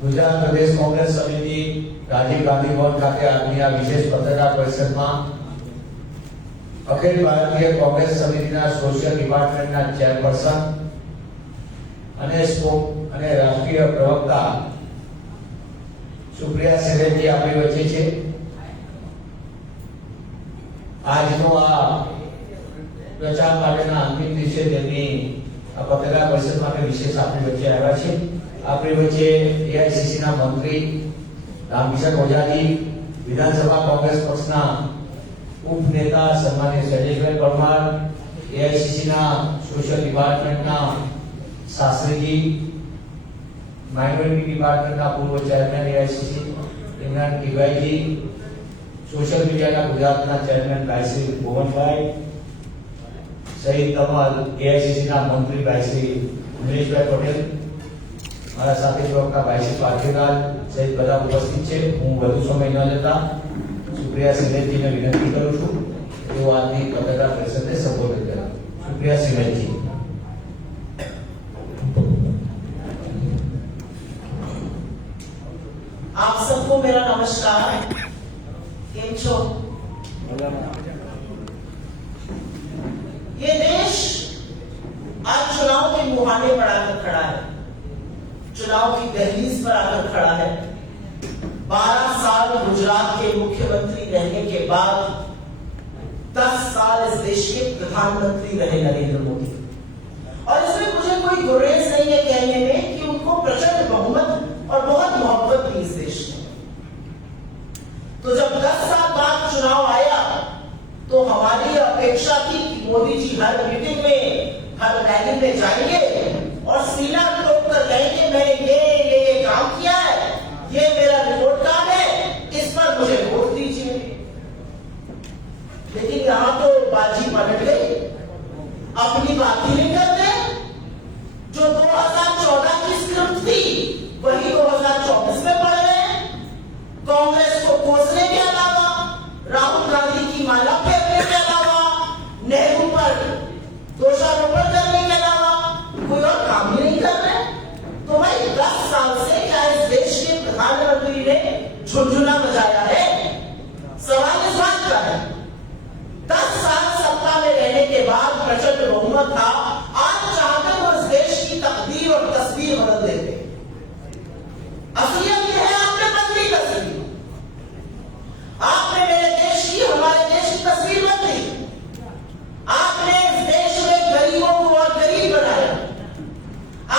ગુજરાત પ્રદેશ કોંગ્રેસ સમિતિ રાજીવ ગાંધી ભવન ખાતે આજની આ વિશેષ પત્રકાર પરિષદમાં અખિલ ભારતીય કોંગ્રેસ સમિતિના સોશિયલ ડિપાર્ટમેન્ટના ચેરપર્સન અને રાષ્ટ્રીય પ્રવક્તા સુપ્રિયા સેલેજી આપણી વચ્ચે છે। આજનો આ પ્રચાર માટેના અંતિમ દિવસે તેમની આ પત્રકાર પરિષદ માટે વિશેષ આપણી વચ્ચે આવ્યા છે। આપણી વચ્ચે એઆઈસીસી ના મંત્રી રામકિશન ઓઝાજી, વિધાનસભા કોંગ્રેસ પક્ષના ઉપનેતા સન્માનીય શૈલેષભાઈ પરમાર, એઆઈસીસી ના સોશિયલ ડિપાર્ટમેન્ટના શાસ્ત્રીજી, માઇનોરિટી ડિપાર્ટમેન્ટના પૂર્વ ચેરમેન એઆઈસીસી ઇમરાન ટીવાઈજી, સોશિયલ મીડિયાના ગુજરાતના ચેરમેન ભાઈ શ્રી ભુવનભાઈ સહિત તમામ એઆઈસીસીના મંત્રી ભાઈ શ્રી ઉમેશભાઈ પટેલ, મારા સાથી પ્રવક્તા ભાઈ શ્રી પાટીદાર સહિત બધા ઉપસ્થિત છે। હું વધુ સમય ન લેતા સુપ્રિયા સિંહજીને વિનંતી કરું છું કે તેઓ આજની પત્રકાર પરિષદને સંબોધિત કરે। સુપ્રિયા સિંહજી। आप सबको मेरा नमस्कार। केम छो? ये देश आज चुनाव के मुहाने पर आकर खड़ा है, चुनाव की दहलीज पर आकर खड़ा है। 12 साल गुजरात के मुख्यमंत्री रहने के बाद 10 साल इस देश के प्रधानमंत्री रहे नरेंद्र मोदी, और इसमें मुझे कोई गुरेज नहीं है कहने में कि उनको प्रचंड बहुमत और बहुत मोहब्बत थी इस देश में। तो जब 10 साल बाद चुनाव आया तो हमारी अपेक्षा थी कि मोदी जी हर मीटिंग में, हर रैली में जाएंगे और सीना ठोक कर कहेंगे मैंने ये काम किया है, ये मेरा रिपोर्ट कार्ड है, इस पर मुझे वोट दीजिए। लेकिन यहां तो बाजी पलट गई, अपनी बात ही नहीं करते। जो 2014 की स्क्रिप्ट थी वही 2024 में पढ़ रहे हैं। कांग्रेस को कोसने के अलावा, राहुल गांधी की माला फेरने के अलावा, नेहरू पर दोषारोपण करने के अलावा कोई और काम ही नहीं कर रहे। तो भाई 10 साल से क्या इस देश के प्रधानमंत्री ने झुनझुना बजाया है? सवाल इस बात का है। 10 साल सत्ता में रहने के बाद प्रचंड बहुमत था, आज चाहते वो इस देश की तकदीर और तस्वीर बदल देते। असलियत यह है आपने बदली तस्वीर, आपने मेरे देश की, हमारे देश की तस्वीर बदली। आपने इस देश में गरीबों को और गरीब बनाया,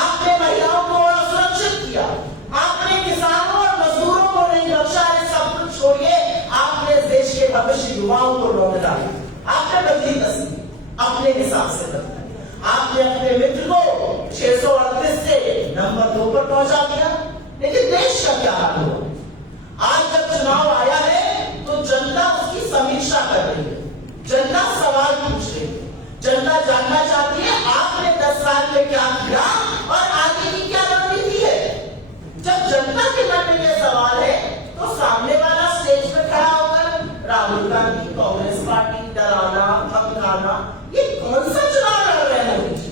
आपने महिलाओं को और सुरक्षित किया, आपने किसानों और मजदूरों को नहीं बख्शा। सब कुछ छोड़िए, आपने इस देश के भविष्य युवाओं को लौट डाला। आपने बदली तस्वीर, अपने हिसाब से बदली। आपने अपने मित्र को 638 से नंबर 2 पर पहुंचा दिया। लेकिन देश का क्या हाल हुआ? आज जब चुनाव आया है तो जनता उसकी समीक्षा कर रही है, जनता सवाल पूछ रही है, जनता जानना चाहती है आपने 10 साल में क्या किया और आगे की क्या रणनीति है। जब जनता के मन में यह सवाल है तो सामने वाला स्टेज पर खड़ा होकर राहुल गांधी, कांग्रेस पार्टी डराना, धमकाना, ये कौन सा चुनाव लड़ रहे हैं मोदी जी?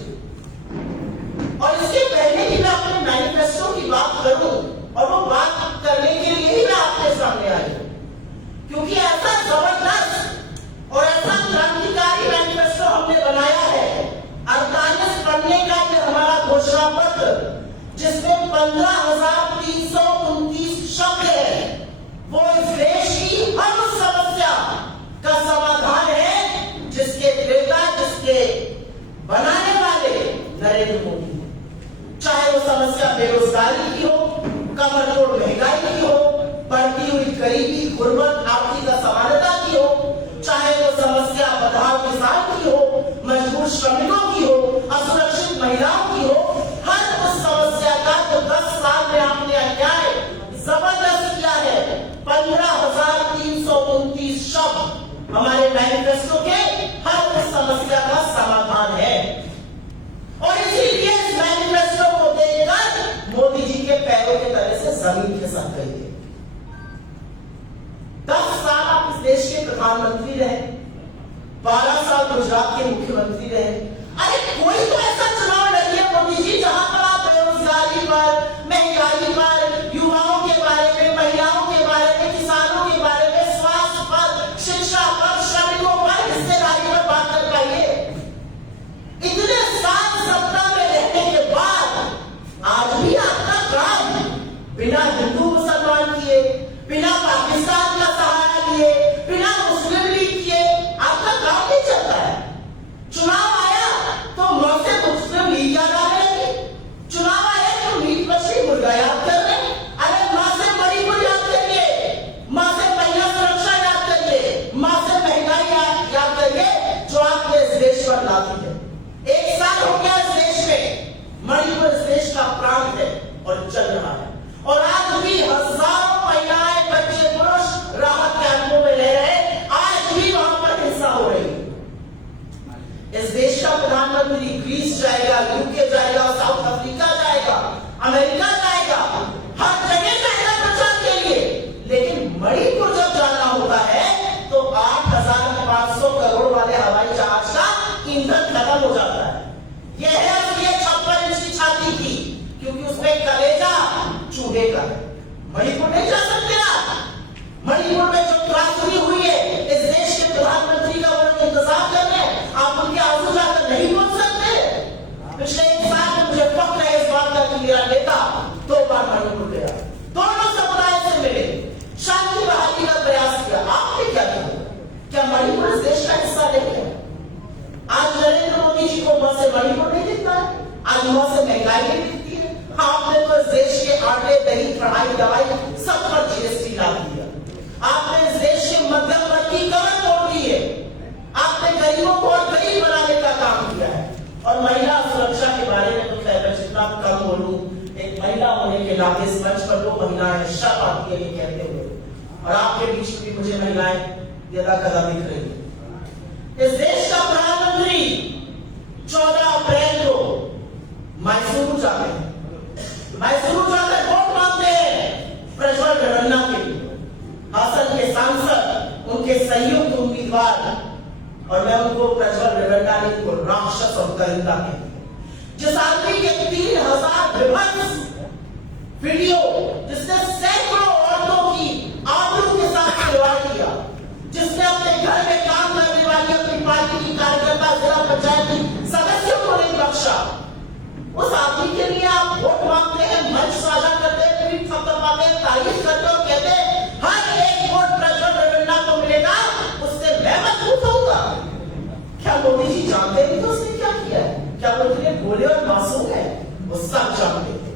और इसके पहले कि मैं अपने मैनिफेस्टो की बात करूं, और वो बात करने के लिए ही मैं आपके सामने आई हूं, क्योंकि ऐसा जबरदस्त और ऐसा क्रांतिकारी मैनिफेस्टो हमने बनाया है। 48 पन्ने का ये हमारा घोषणा पत्र, जिसमें 15,329 शब्द है, वो इस देश की हर उस समस्या का समाधान है जिसके क्रेता, जिसके बनाने वाले नरेंद्र मोदी। चाहे वो समस्या बेरोजगारी की हो, कमरतोड़ महंगाई की हो, बढ़ती हुई गरीबी, गुर्बत, आर्थिक असमानता की हो, चाहे वो समस्या बदहाल किसान की हो, मजबूर श्रमिकों की हो, असुरक्षित महिलाओं की हो, हर उस समस्या का जो 10 साल में आपने अन्याय जबरदस्त किया है। 15,329 शब्द हमारे मैनिफेस्टो के हर उस समस्या का समाधान है। और इसीलिए इस मैनिफेस्टो को देखकर मोदी जी के पैरों के तले से जमीन खिसक गई है। 10 साल आप इस देश के प्रधानमंत्री रहे, 12 साल गुजरात के मुख्यमंत्री रहे। अरे कोई तो ऐसा चुनाव लड़िए मोदी जी जहां पर आप बेरोजगारी पर, महंगाई पर, और आज भी हजारों महिलाएं, बच्चे, पुरुष राहत कैंपों में रह रहे, आज भी वहां पर हिंसा हो रही है। इस देश का प्रधानमंत्री ग्रीस जाएगा, यूके जाएगा, साउथ अफ्रीका जाएगा, अमेरिका जाएगा, हर जगह जाएगा प्रचार के लिए, लेकिन मणिपुर जब जाना होता है तो 8,500 करोड़ वाले हवाई जहाज का ईंधन खत्म हो जाता है। यह है उसकी 56 इंच की छाती की, क्योंकि उसमें कलेजा चूहे का है। मणिपुर नहीं जा सकते आप। मणिपुर में जो त्रासदी हुई है, इस देश के प्रधानमंत्री का वो लोग इंतजार कर रहे हैं, आप उनके आंसू जाकर नहीं पहुंच सकते। पिछले 1 साल में मुझे फख्र है इस बात का कि मेरा नेता 2 बार मणिपुर गया, दोनों समुदाय से मिले, शांति बहाली का प्रयास किया। आपने क्या किया? क्या मणिपुर इस देश का हिस्सा नहीं है? आज नरेंद्र मोदी जी को वहां से मणिपुर नहीं दिखता है, आज वहां से महंगाई नहीं दिखती है। आपने तो इस देश के आटे, दही, पढ़ाई, दवाई सब पर जीएसटी ला दिया। आपने इस देश के मध्यम वर्ग की कमर तोड़ दी है। आपने गरीबों को और गरीब बनाने का काम किया है। और महिला सुरक्षा के बारे में तो खैर जितना कम बोलूं, एक महिला होने के नाते इस मंच पर 2 महिलाएं शर्म आती है ये कहते हुए, और आपके बीच भी मुझे महिलाएं यदा कदा दिख रही है। इस देश का प्रधानमंत्री 14 अप्रैल को मैसूरू जाते हैं, मैसूरू जाकर वोट मांगते हैं प्रज्वल रेवन्ना के लिए, हासन के सांसद, उनके संयुक्त उम्मीदवार, और मैं उनको प्रज्वल रेवन्ना ने उनको राक्षस और दरिंदा कहती है। जिस आदमी के 3000 विभत्स वीडियो, जिसने सैकड़ों औरतों की आबरू के साथ खिलवाड़ किया, जिसने अपने घर में काम करने वाली अपनी पार्टी की कार्यकर्ता, जिला पंचायत की सदस्यों को नहीं बख्शा, उस आदमी के लिए आप वोट मांगते हैं, मंच साझा करते हैं, ट्वीट थपथपाते हैं, तारीफ करते हो, कहते हैं हर एक वोट प्रज्वल रेवन्ना को मिलेगा, उससे मैं मजबूत होऊंगा। क्या मोदी जी जानते नहीं तो उसने क्या किया है? क्या वो इतने भोले और मासूम है? वो सब जानते थे।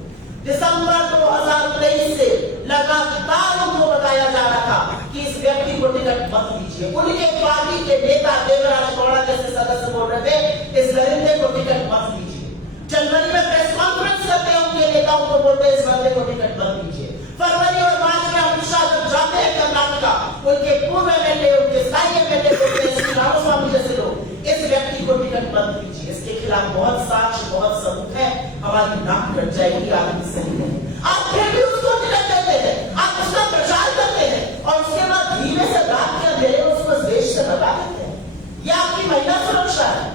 दिसंबर 2023 से लगातार उनको बताया जा रहा था कि इस व्यक्ति को टिकट मत दीजिए। उनके पार्टी के नेता देवराज गौड़ा जैसे सदस्य बोल रहे थे इस दरिंदे को टिकट मत दीजिए। जनवरी में प्रेस कॉन्फ्रेंस करते हैं, उनके नेताओं को बोलते हैं इस बंदे को टिकट मत दीजिए। फरवरी और मार्च में अमित शाह जब जाते हैं कर्नाटका, उनके पूर्व एमएलए, उनके स्थायी एमएलए बोलते हैं श्री रामास्वामी जैसे लोग इस व्यक्ति को टिकट मत दीजिए, इसके खिलाफ बहुत साक्ष्य, बहुत सबूत है, हमारी नाक कट जाएगी, आदमी सही नहीं। आप फिर भी उसको टिकट देते हैं, आप उसका प्रचार करते हैं, और उसके बाद धीमे से रात के अंधेरे में उसको देश से भगा देते हैं। यह आपकी महिला सुरक्षा है।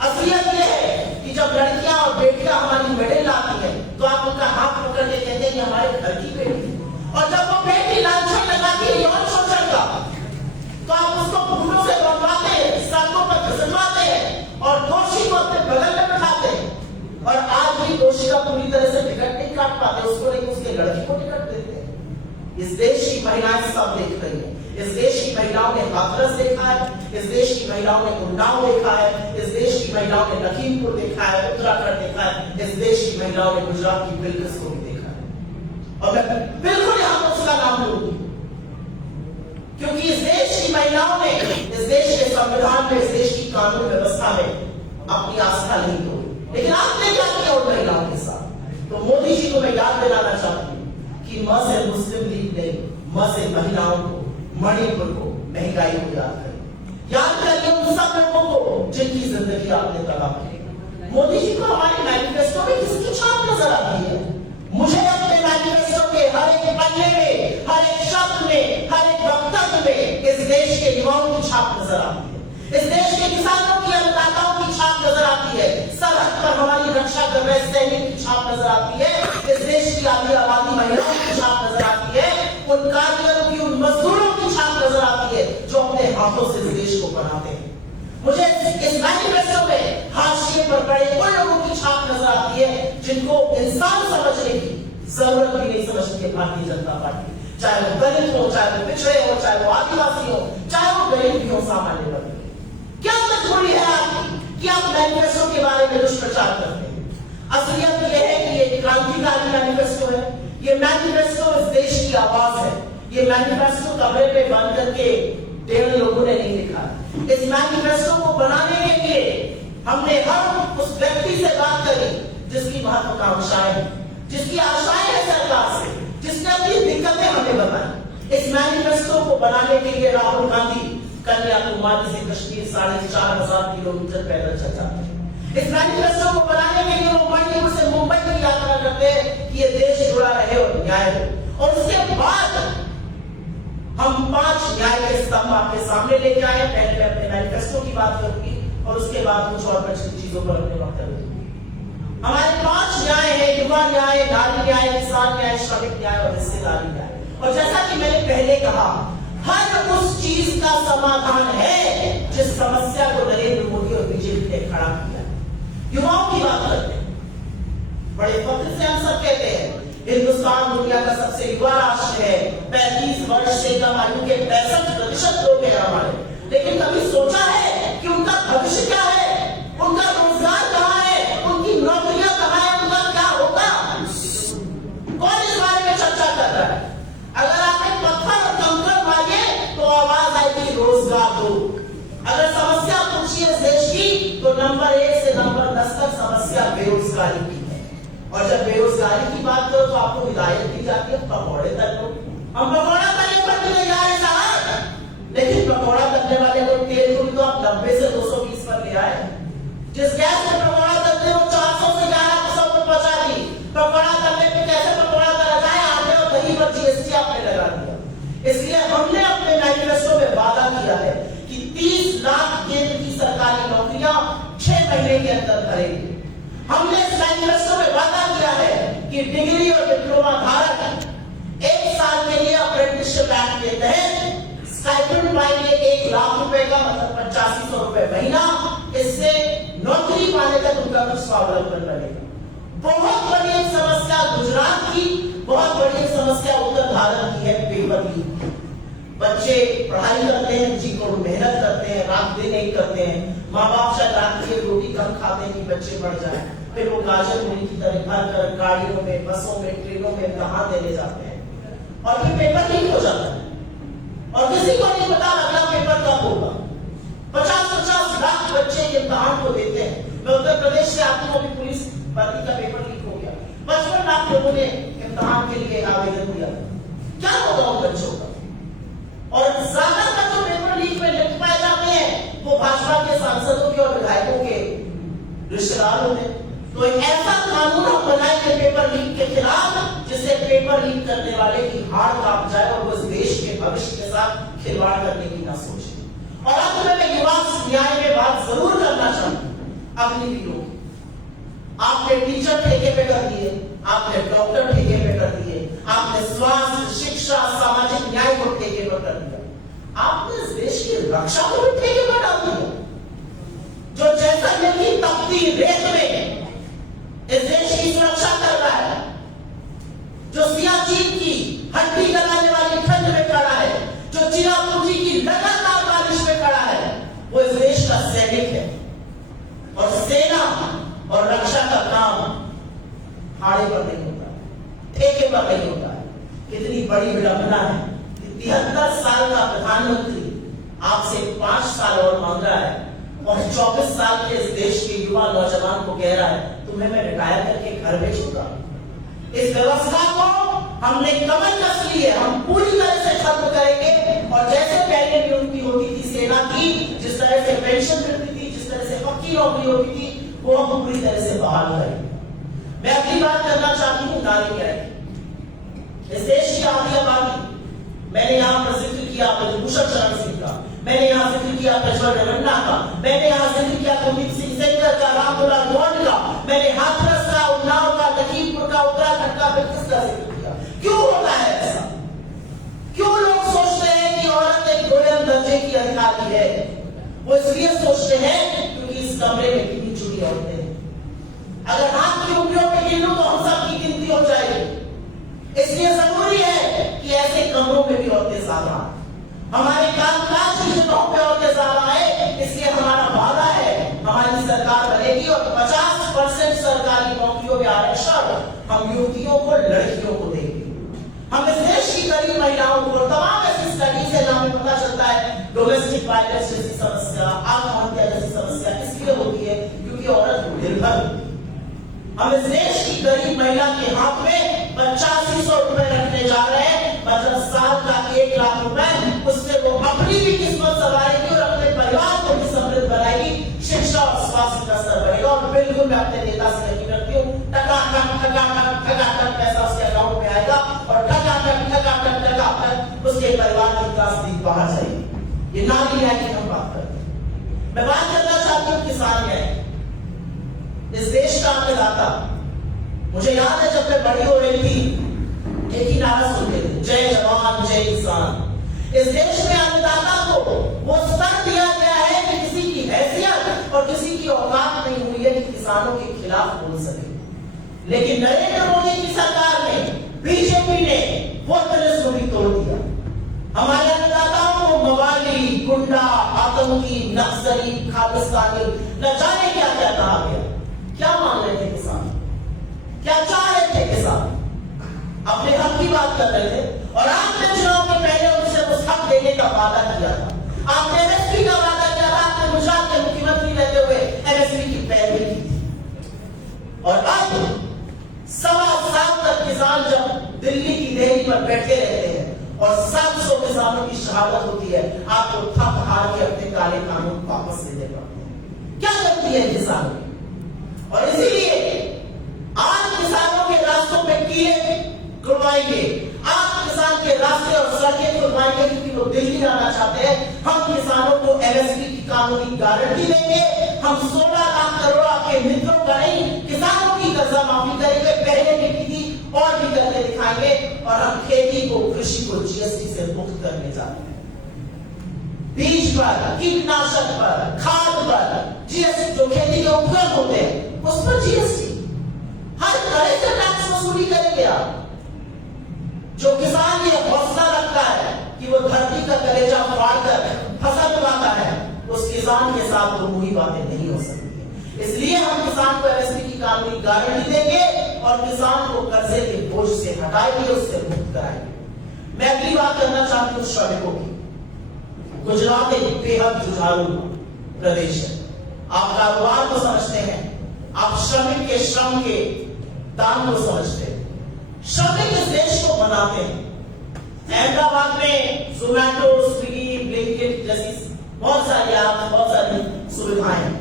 असलियत यह है कि जब लड़कियां और बेटियां हमारी मेडल लाती हैं, तो आप उनका हाथ पकड़ के कहते हैं कि हमारे घर की बेटी, और जब वो बेटी लांछन लगाती है यौन शोषण का, तो आप उसको फूलों से बनवाते हैं, सड़कों पर घिसवाते हैं, और दोषी को अपने बगल में बिठाते हैं। और आज भी दोषी का पूरी तरह से टिकट नहीं काट पाते, उसको नहीं, उसके लड़की को टिकट देते हैं। इस देश की महिलाएं सब देख रही हैं। इस देश की महिलाओं ने हाथरस देखा है, इस देश की महिलाओं ने उन्नाव देखा है, इस देश की महिलाओं ने लखीमपुर देखा है, उत्तराखंड देखा है, इस देश की महिलाओं ने गुजरात की बिल्किस को भी देखा है। और मैं बिल्कुल यहां उसका नाम लूंगी, क्योंकि इस देश की महिलाओं ने इस देश के संविधान में, इस देश की कानून व्यवस्था में अपनी आस्था नहीं तोड़ी। लेकिन आपने क्या किया उन महिलाओं के साथ? तो मोदी जी को मैं याद दिलाना चाहती हूँ कि म से मुस्लिम लीग नहीं, म से महिलाओं को, मणिपुर को, महंगाई को याद करें। याद करिए उन सब लोगों को जिनकी जिंदगी आपने तबाह की। मोदी जी को हमारे मैनिफेस्टो में किसकी छाप नजर आती है? मुझे अपने मैनिफेस्टो के हर एक पन्ने में, हर एक शब्द में, हर एक वक्तव्य में इस देश के युवाओं की छाप नजर आती है, इस देश के किसानों की, अन्नदाताओं की छाप नजर आती है, सरहद पर हमारी रक्षा कर रहे सैनिक की छाप नजर आती है, इस देश की आधी आबादी महिलाओं की छाप नजर आती है, उन कारीगरों की, उन मजदूरों की छाप नजर आती है जो अपने हाथों से इस देश को बनाते हैं। मुझे इस मैनिफेस्टो में हाशिए पर पड़े उन लोगों की छाप नजर आती है जिनको इंसान समझने की जरूरत भी नहीं समझती है भारतीय जनता पार्टी। चाहे वो दलित हो, चाहे वो पिछड़े हो, चाहे वो आदिवासी हो, चाहे वो गरीब भी हो, सामान्य वर्ग। क्या मजबूरी है आपकी कि आप मैनिफेस्टो के बारे में दुष्प्रचार करते हैं? असलियत यह है कि ये क्रांतिकारी मैनिफेस्टो है, ये मैनिफेस्टो इस देश की आवाज है, ये मैनिफेस्टो कमरे में बंद करके 1.5 लोगों ने नहीं लिखा। इस मैनिफेस्टो को बनाने के लिए हमने हर उस व्यक्ति से बात करी जिसकी महत्वाकांक्षाएं, जिसकी आशाएं है सरकार से, आपने बताई। इस मैनिफेस्टो को बनाने के लिए राहुल गांधी कन्याकुमारी से कश्मीर 4,500 किलोमीटर पैदल चल जाते हैं। इस मैनिफेस्टो को बनाने के लिए वो मणिपुर से मुंबई की यात्रा करते हैं कि ये देश जुड़ा रहे और न्याय हो। और उसके बाद हम 5 न्याय के स्तंभ आपके सामने लेके आए। पहले मैं अपने मैनिफेस्टो की बात करूंगी और उसके बाद कुछ और चीजों पर अपने वक्तव्य दूंगी। हमारे 5 न्याय है: युवा न्याय, नारी न्याय, किसान न्याय, श्रमिक न्याय और हिस्सेदारी न्याय। और जैसा कि मैंने पहले कहा, हर उस चीज का समाधान है जिस समस्या को नरेंद्र मोदी और बीजेपी ने खड़ा किया। युवाओं की बात करते हैं, बड़े फख्र से हम सब कहते हैं हिंदुस्तान दुनिया का सबसे युवा राष्ट्र है। 35 वर्ष से कम आयु के 65% लोग हैं हमारे। लेकिन कभी सोचा है कि उनका भविष्य क्या है, उनका रोजगार कहां है, उनकी नौकरियां कहां है, उनका क्या होगा? कौन इस बारे में चर्चा कर रहा है? अगर आपने पत्थर और कंकड़ मांगे तो आवाज आएगी रोजगार दो। अगर समस्या पूछिए इस देश की तो नंबर 1 से नंबर 10 तक समस्या बेरोजगारी की है। और जब बेरोजगारी की बात करो तो आपको हिदायत दी जाती है पकौड़े तल लो। हम पकौड़ा तलने पर क्यों नहीं जा रहे साहब? लेकिन पकौड़ा तलने वाले को तेल को तो आप 90 से 220 पर ले आए। जिस गैस में पकौड़ा तलते वो 400 से 1100 पर पहुंचा दी। पकौड़ा तलने पे कैसे पकौड़ा तला जाए? आटे और दही पर जीएसटी आपने लगा दिया। इसलिए हमने अपने मैनिफेस्टो में वादा किया है कि 30 लाख केंद्र की सरकारी नौकरियां 6 महीने के अंदर भरेंगे। हमने इस मैनिफेस्टो में वादा किया है कि डिग्री और डिप्लोमा धारक 1 साल के लिए अप्रेंटिसशिप एक्ट के तहत स्टाइपेंड पाएंगे 1 लाख रुपए का, मतलब 8500 रुपए महीना। इससे नौकरी पाने तक उनका कुछ स्वावलंबन बनेगा। बहुत बड़ी एक समस्या गुजरात की, बहुत बड़ी एक समस्या उत्तर भारत की है पेपर लीक। बच्चे पढ़ाई करते हैं, जी को मेहनत करते हैं, रात दिन नहीं करते हैं। माँ बाप शायद रात की रोटी कम खाते हैं कि बच्चे पढ़ जाए, फिर वो गाजर मूली की तरह भर कर गाड़ियों में, बसों में, ट्रेनों में इम्तिहान देने जाते हैं और फिर पेपर लीक हो जाता है और किसी को नहीं पता अगला पेपर कब होगा। 50-50 लाख बच्चे इम्तिहान को देते हैं। मैं उत्तर प्रदेश से आती हूँ, अभी पुलिस भर्ती का पेपर लीक हो गया। 55 लाख लोगों ने इम्तिहान के लिए आवेदन दिया। क्या होगा उन बच्चों का? और ज्यादातर जो पेपर लीक में लिप्त पाए जाते हैं वो भाजपा के सांसदों के और विधायकों के रिश्तेदार होते हैं। तो एक ऐसा कानून हम बनाएंगे पेपर लीक के खिलाफ जिससे पेपर लीक करने वाले की हाड़ कांप जाए और वो इस देश के भविष्य के साथ खिलवाड़ करने की ना सोचे। और अंत में मैं युवा न्याय में बात जरूर करना चाहूंगा। अग्निवीरों की आपने टीचर ठेके पे कर दिए, आपने डॉक्टर ठेके पे कर दिए, आपने स्वास्थ्य, शिक्षा, सामाजिक न्याय को ठेके पर कर दिया। आपने इस देश की रक्षा को भी ठेके पर डाल दिया। जो जैसलमेर की तपती रेत में इस देश की सुरक्षा कर रहा है, जो सियाचिन की हड्डी गलाने वाली ठंड में खड़ा है, जो चिरापुंजी की लगातार बारिश में खड़ा है, वो इस देश का सैनिक है। और सेना और रक्षा का काम हाड़े पर नहीं होता, ठेके पर नहीं होता है। कितनी बड़ी विडंबना है कि 73 साल का प्रधानमंत्री आपसे 5 साल और मांग रहा है और 24 साल के इस देश के युवा नौजवान को कह रहा है तुम्हें मैं रिटायर करके घर भेजूंगा। इस व्यवस्था को हमने कमर कस ली है, हम पूरी तरह से खत्म करेंगे। और जैसे पहले नियुक्ति होती थी सेना की, जिस तरह से पेंशन मिलती थी, जिस तरह से पक्की नौकरी होती थी, वो हम पूरी तरह से बहाल करेंगे। मैं अगली बात करना चाहती हूँ नारी न्याय की। इस देश की आधी आबादी, मैंने यहाँ पर जिक्र किया ब्रजभूषण शरण सिंह का, मैंने यहाँ जिक्र किया प्रज्वल रेवन्ना का, मैंने यहाँ जिक्र किया कुलदीप सिंह सेंगर का, रामदुलाल गौंड का, मैंने हाथरस का, उन्नाव का, लखीमपुर का, उत्तराखंड का, फिर किसका जिक्र किया। क्यों होता है ऐसा? क्यों लोग सोचते हैं कि औरत एक गोयल दर्जे की अधिकारी है? वो इसलिए सोचते हैं क्योंकि इस कमरे में कितनी जुड़ी औरतें हैं। अगर हाथ की उंगलियों पे गिन लूं तो हम सब की गिनती हो जाएगी। इसलिए जरूरी है कि ऐसे कमरों में भी औरतें ज्यादा, हमारे कामकाज की जगहों पे औरतें ज्यादा है। इसलिए हमारा वादा है हमारी सरकार बनेगी और 50% सरकारी नौकरियों में आरक्षण हम युवतियों को, लड़कियों को देंगे। हम इस देश की गरीब महिलाओं को, तमाम ऐसी स्टडी से हमें पता चलता है डोमेस्टिक वायलेंस जैसी समस्या, आत्महत्या जैसी समस्या इसलिए होती है क्योंकि औरत निर्भर होती है। हम इस देश की गरीब महिला के हाथ में 8500 रुपए रखने जा रहे हैं, मतलब बिल्कुल मैं अपने नेता से यकीन रखती हूँ, टका-टक पैसा उसके अकाउंट में आएगा और टका-टक उसके परिवार की त्रासदी बाहर जाएगी। ये नारी न्याय की हम बात करते हैं। मैं बात करना चाहती हूँ किसान न्याय। इस देश का अन्नदाता, मुझे याद है जब मैं बड़ी हो रही थी, एक ही नारा सुनते थे, जय जवान जय किसान। इस देश में अन्नदाता को वो स्तर दिया गया है कि किसी की हैसियत और किसी की औकात नहीं हुई है कि किसानों के खिलाफ बोल सके। लेकिन नरेंद्र मोदी की सरकार ने, बीजेपी ने वो तिलिस्म भी तोड़ दिया। हमारे अन्नदाताओं को मवाली, गुंडा, आतंकी, नक्सली, खालिस्तानी, न जाने क्या क्या कहा गया। क्या मान रहे थे किसान? क्या चाह रहे थे किसान? अपने हक की बात कर रहे थे और आपने चुनाव के पहले उनसे उस हक देने का वादा किया था। आपने एमएसपी का वादा किया था। आपने गुजरात के मुख्यमंत्री रहते हुए एमएसपी की पैरवी की थी। और अब 1.25 साल तक किसान जब दिल्ली की देहरी पर बैठे रहते हैं और 700 किसानों की शहादत होती है, आपको थक हार के अपने काले कानून वापस लेने पड़ते हैं। क्या गलती है किसानों की? और इसीलिए आज किसानों के रास्तों पे कीड़े खुलवाएंगे, आप किसान के रास्ते और सड़कें खुलवाएंगे क्योंकि वो दिल्ली आना चाहते हैं। हम किसानों को एमएसपी की कानूनी गारंटी देंगे। हम 16 लाख करोड़ आपके मित्रों का नहीं, किसानों की कर्जा माफी करेंगे, पहले भी की थी और भी करके दिखाएंगे। और हम खेती को, कृषि को जीएसटी से मुक्त करने जाते हैं। बीज पर, कीटनाशक पर, खाद पर जीएसटी, जो खेती के उपकरण होते हैं उस पर जीएसटी, हर तरह से टैक्स वसूली करेंगे आप। जो किसान ये हौसला रखता है कि वो धरती का कलेजा फाड़कर फसल उगाता है, उस किसान के साथ तो मुही बातें नहीं हो सकती। इसलिए हम किसान को एमएसपी की कानूनी गारंटी देंगे और किसान को कर्जे के बोझ से हटाएंगे, उससे मुक्त कराएंगे। मैं अगली बात करना चाहती हूँ श्रमिकों की। गुजरात एक बेहद जुझारू प्रदेश है। आप कारोबार को समझते हैं, आप श्रमिक के श्रम के दाम को समझते हैं। श्रमिक इस देश को बनाते हैं। अहमदाबाद में जोमैटो, स्विगी, ब्लिंकिट जैसी बहुत सारी ऐप, बहुत सारी सुविधाएं हैं।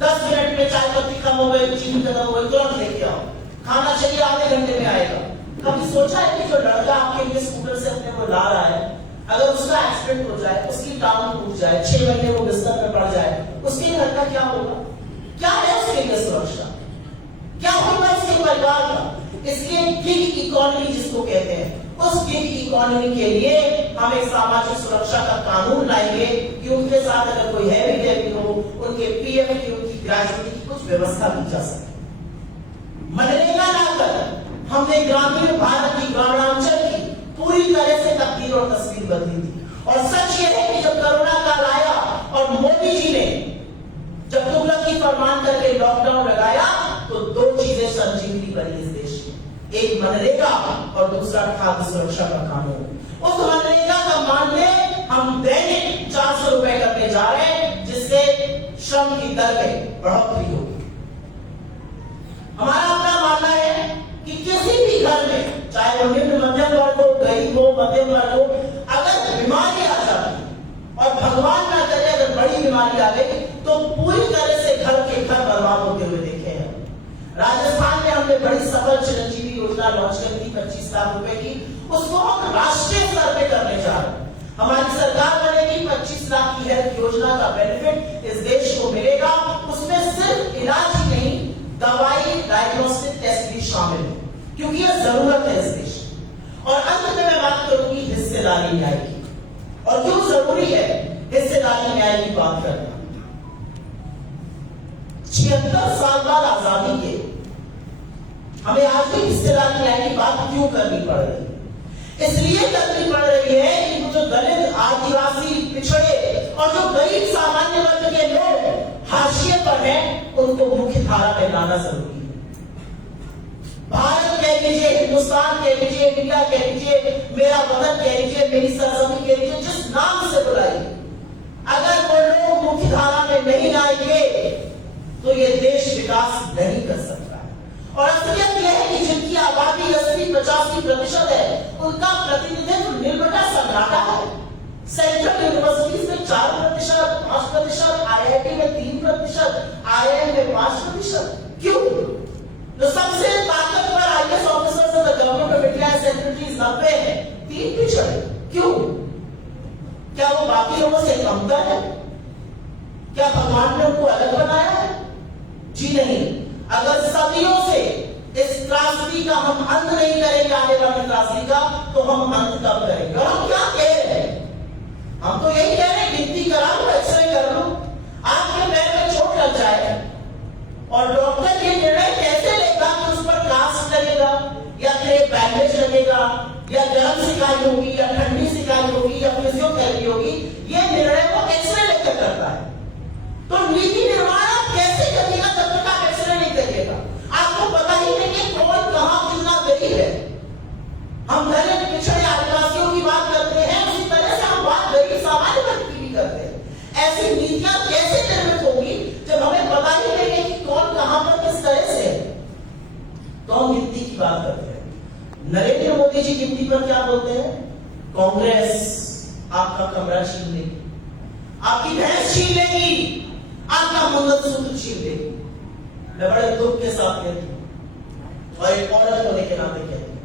10 मिनट में चाय पत्ती कम हो गई, चीनी खत्म हो गई, तुरंत लेके आओ। खाना चाहिए आधे घंटे में आएगा। कभी सोचा है कि जो लड़का आपके लिए स्कूटर से अपने को ला रहा है, अगर उसका एक्सीडेंट हो जाए, उसकी टांग टूट जाए, 6 महीने वो बिस्तर में पड़ जाए, उसके घर का क्या होगा? क्या है उसके लिए सुरक्षा? क्या होगा इसके परिवार का? इसलिए गिग इकोनॉमी जिसको कहते हैं, उस गिग इकोनॉमी के लिए हम एक सामाजिक सुरक्षा का कानून लाएंगे कि उनके साथ अगर कोई हैवी डेबिट हो, उनके पीएफ की, उनकी ग्रेजुएटी की कुछ व्यवस्था की जा सके। मनरेगा लाकर हमने ग्रामीण भारत की, ग्रामीणांचल की पूरी तरह से तकदीर और तस्वीर बदली थी। और सच ये है कि जब कोरोना काल आया और मोदी जी ने जब तुगलक की फरमान करके लॉकडाउन लगाया, तो 2 चीजें संजीवनी बनी इस देश में, एक मनरेगा और दूसरा खाद्य सुरक्षा का कानून। उस मनरेगा का मानदेय हम दैनिक 400 रुपए करने जा रहे हैं, जिससे श्रम की दर में बढ़ोतरी होगी। हमारा अपना मानना है कि किसी भी घर में, चाहे वो निम्न मध्यम वर्ग हो, गरीब हो, मध्यम वर्ग हो, अगर बीमारी आ जाती और भगवान ना करे अगर बड़ी बीमारी आ गई, तो पूरी तरह से घर के घर बर्बाद होते हुए देखे हैं। राजस्थान में हमने बड़ी सफल चिरंजीवी योजना लॉन्च कर दी 25 लाख रुपए की। उसको हम राष्ट्रीय स्तर पे करने जा रहे हैं। हमारी सरकार बनेगी, 25 लाख की हेल्थ योजना का बेनिफिट इस देश को मिलेगा। उसमें सिर्फ इलाज ही नहीं, दवाई, डायग्नोस्टिक टेस्ट भी शामिल है, क्योंकि यह जरूरत है इस देश में। और अंत में मैं बात करूंगी हिस्सेदारी न्याय की, और क्यों जरूरी है हिस्सेदारी न्याय की बात करना। 76 साल बाद आजादी के हमें आज भी हिस्सेदारी न्याय की बात क्यों करनी पड़ रही है? इसलिए करनी पड़ रही है कि जो दलित, आदिवासी, पिछड़े और जो गरीब सामान्य वर्ग के लोग हाशिए पर हैं, उनको मुख्य धारा में लाना जरूरी है। भारत कह लीजिए, हिंदुस्तान कह लीजिए, इंडिया कह लीजिए, मेरा वतन कह लीजिए, मेरी सरजमी कह लीजिए, जिस नाम से बुलाइए, अगर वो लोग मुख्य धारा में नहीं आएंगे तो ये देश विकास नहीं कर सकता है। और असलियत यह है कि जिनकी आबादी 80-85% है, उनका प्रतिनिधित्व निर्भटा सन्नाटा है। सेंट्रल यूनिवर्सिटीज में 4%, 5%, IIT में 3%, IIM में 5%। क्यों? तो सबसे ताकतवर IAS officers in the government of India secretaries 90 है, 3%। क्यों? क्या वो बाकी लोगों से कमतर है? क्या भगवान ने उनको अलग बनाया है? जी नहीं। अगर सदियों से इस त्रासदी का हम अंत नहीं करेंगे, आने वाली त्रासदी का, तो हम अंत कब करेंगे? और हम क्या कह रहे हैं? हम तो यही कह रहे हैं, गिनती करा लो, एक्सरे कर लो, आपके पैर में चोट लग जाए और डॉक्टर ये निर्णय कैसे लेगा कि उस पर कास्ट लगेगा या क्रेप बैंडेज लगेगा या गर्म सिकाई होगी या ठंडी सिकाई होगी या फिजियोथेरेपी होगी? ये निर्णय वो एक्सरे लेकर करता है। तो नीति निर्माण कैसे करेगा जब तक आप एक्सरे नहीं करिएगा? आपको पता ही नहीं कि कौन कहां कितना गरीब है। हम दलित पिछड़े आदिवासियों की बात करते हैं, उसी तरह से हम बात गरीब सामान्य वर्ग की भी करते हैं। ऐसी नीतियां कैसे निर्मित होगी जब हमें पता ही नहीं है कि कौन कहां पर किस तरह से है? तो हम गिनती की बात करते हैं। नरेंद्र मोदी जी गिनती पर क्या बोलते हैं? कांग्रेस आपका कमरा छीन लेगी, आपकी भैंस छीन लेगी, आपका मंगलसूत्र छीन लेगी। मैं बड़े दुख के साथ कहती हूं और एक औरत होने के नाते कहती हूं,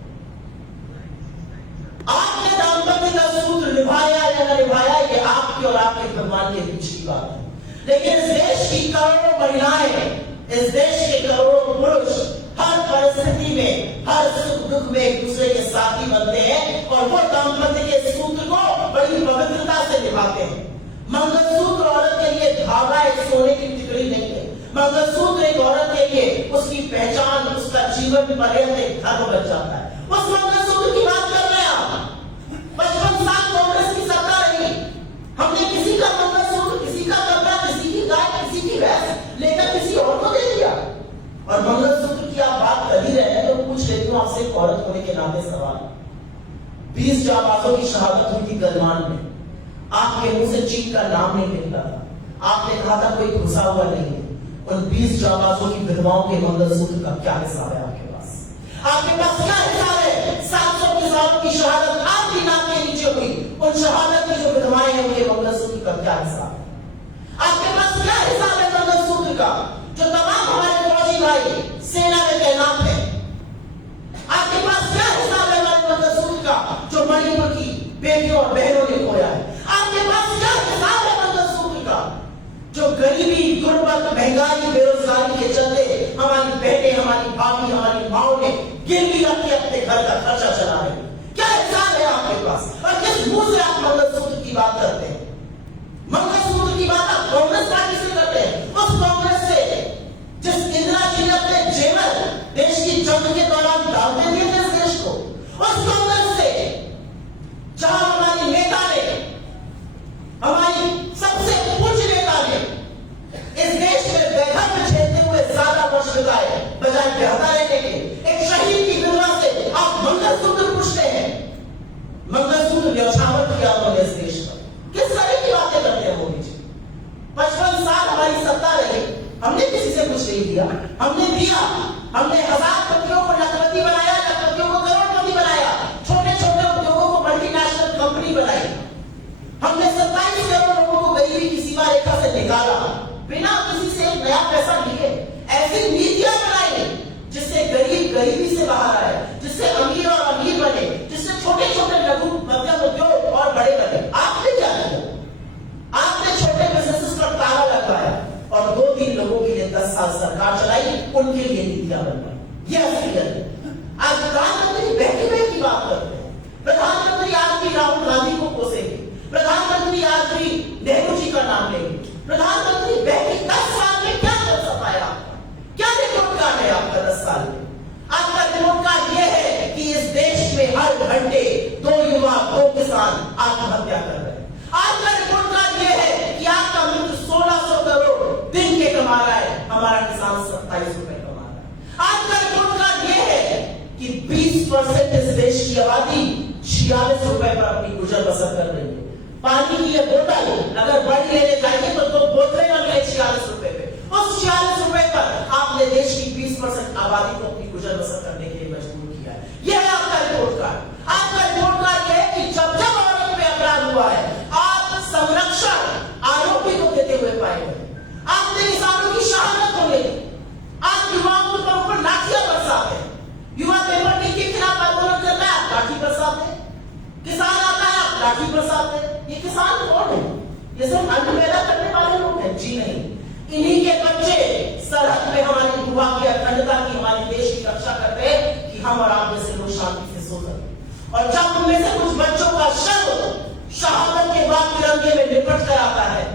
आपने दाम्पत्य का सूत्र निभाया या न निभाया, ये आपके और आपके भगवान के बीच की बात है। लेकिन इस देश की करोड़ों महिलाएं, इस देश के करोड़ों पुरुष हर परिस्थिति में, हर सुख दुख में एक दूसरे के साथी बनते हैं और वो दाम्पत्य के सूत्र को बड़ी पवित्रता से निभाते हैं। मंगलसूत्र औरत के लिए धागा एक सोने की टिकड़ी नहीं है। मंगलसूत्र एक औरत के लिए उसकी पहचान, उसका जीवन पर्यंत एक धर्म बन जाता है। उस मंगलसूत्र की बात कर रहे हैं आप। 55 साल कांग्रेस की सत्ता रही, हमने किसी का मंगलसूत्र, किसी का कपड़ा, किसी की गाय, किसी की भैंस लेकर किसी और को दे दिया। और मंगलसूत्र की आप बात कर ही रहे हैं तो पूछ लेती हूं आपसे एक औरत होने के नाते सवाल। 20 जाबाजों की शहादत हुई थी गलवान में, आपके मुंह से चीख का नाम नहीं निकला था, आपने कहा था कोई घुसा हुआ नहीं है। उन 20 जाबाजों की विधवाओं के मंगलसूत्र का क्या हिसाब है आपके पास? आपके पास क्या हिसाब है? 700 किसानों की शहादत आपकी नाम के नीचे हुई, उन शहादत की जो विधवाएं हैं उनके मंगलसूत्र का क्या हिसाब है? आपके पास क्या हिसाब है मंगलसूत्र का जो तमाम हमारे फौजी भाई सेना में तैनात है? आपके पास क्या हिसाब है हमारे मंगलसूत्र का जो मणिपुर की बेटियों और बहनों ने खोया है? आपके पास क्या हिसाब है मंगलसूत्र का जो गरीबी, गुर्बत, महंगाई, बेरोजगारी के चलते हमारी बहनें, हमारी भाभी, हमारी माओ ने गिरवी रख के अपने घर का खर्चा चला रहे हैं? क्या हिसाब है आपके पास? और किस मुंह से आप मंगलसूत्र की बात करते हैं? मंगलसूत्र की बात आप कांग्रेस पार्टी से करते हैं, उस कांग्रेस से जिस इंदिरा जी ने अपने जेवर देश की जंग के दौरान डालते दिए थे इस देश को, उस कांग्रेस से जहां हमारी नेता ने, हमारी सबसे पूज्य नेता ने इस देश में बेघर में झेलते हुए ज्यादा वर्ष बिताए बजाय बेहतर रहने के, एक शहीद की विधवा से आप मंगलसूत्र पूछते हैं? मंगलसूत्र न्यौछावर किया उन्होंने इस देश पर। किस तरह की बातें करते हैं मोदी जी? 55 साल हमारी सत्ता रही, हमने किसी से कुछ नहीं दिया, हमने दिया, हमने 1000 पतियों को लखपति बनाया, लखपतियों को करोड़पति बनाया, छोटे छोटे उद्योगों को मल्टीनेशनल कंपनी बनाई, हमने 27 करोड़ लोगों को गरीबी की सीमा रेखा से निकाला बिना किसी से एक नया पैसा लिए। ऐसी नीतियां बनाई जिससे गरीब गरीबी से बाहर आए, जिससे अमीर और अमीर बने, जिससे छोटे छोटे लघु मध्यम उद्योग और बड़े बने। आपने क्या किया? आपने छोटे बिजनेसेस पर ताला लगवाया और 2-3 लोगों के लिए 10 साल सरकार चलाई, उनके लिए नीतियां बनवाई। ये असलियत है। आज प्रधानमंत्री बैठे की बात करते हैं, प्रधानमंत्री आज भी राहुल गांधी को कोसेंगे, प्रधानमंत्री आज भी नेहरू जी का नाम लेंगे, प्रधानमंत्री बैठे 10 साल में क्या कर पाया? क्या रिपोर्ट कार्ड है आपका 10 साल में? आपका रिपोर्ट कार्ड यह है कि इस देश में हर घंटे 2 युवा, 2 किसान आत्महत्या कर रहे हैं। आपका रिपोर्ट कार्ड यह है कि आपका मित्र 1600 करोड़ दिन के कमा रहा है, हमारा किसान 27 रुपए कमा रहा है। आपका रिपोर्ट कार्ड यह है कि 20% इस देश की आबादी 46 रुपए पर अपनी गुजर बसर कर रही है। पानी की ये बोतल अगर बड़ी लेने जाएंगे तो 2 बोतलें मिल गई 46 रुपए पे। उस 46 रुपए पर आपने देश की 20% आबादी को अपनी गुजर बसर करने के लिए मजबूर किया है। यह है आपका रिपोर्ट कार्ड। आपका रिपोर्ट कार्ड है कि जब जब औरत पे अपराध हुआ है, ये सब अन्न पैदा करने वाले लोग हैं? जी नहीं। इन्हीं के बच्चे सरहद पे हमारी भूभा की अखंडता की, हमारे देश की रक्षा करते हैं कि हम और आप जैसे लोग शांति से सो सकें। और जब उनमें से कुछ बच्चों का शव शहादत के बाद तिरंगे में लिपट कर आता है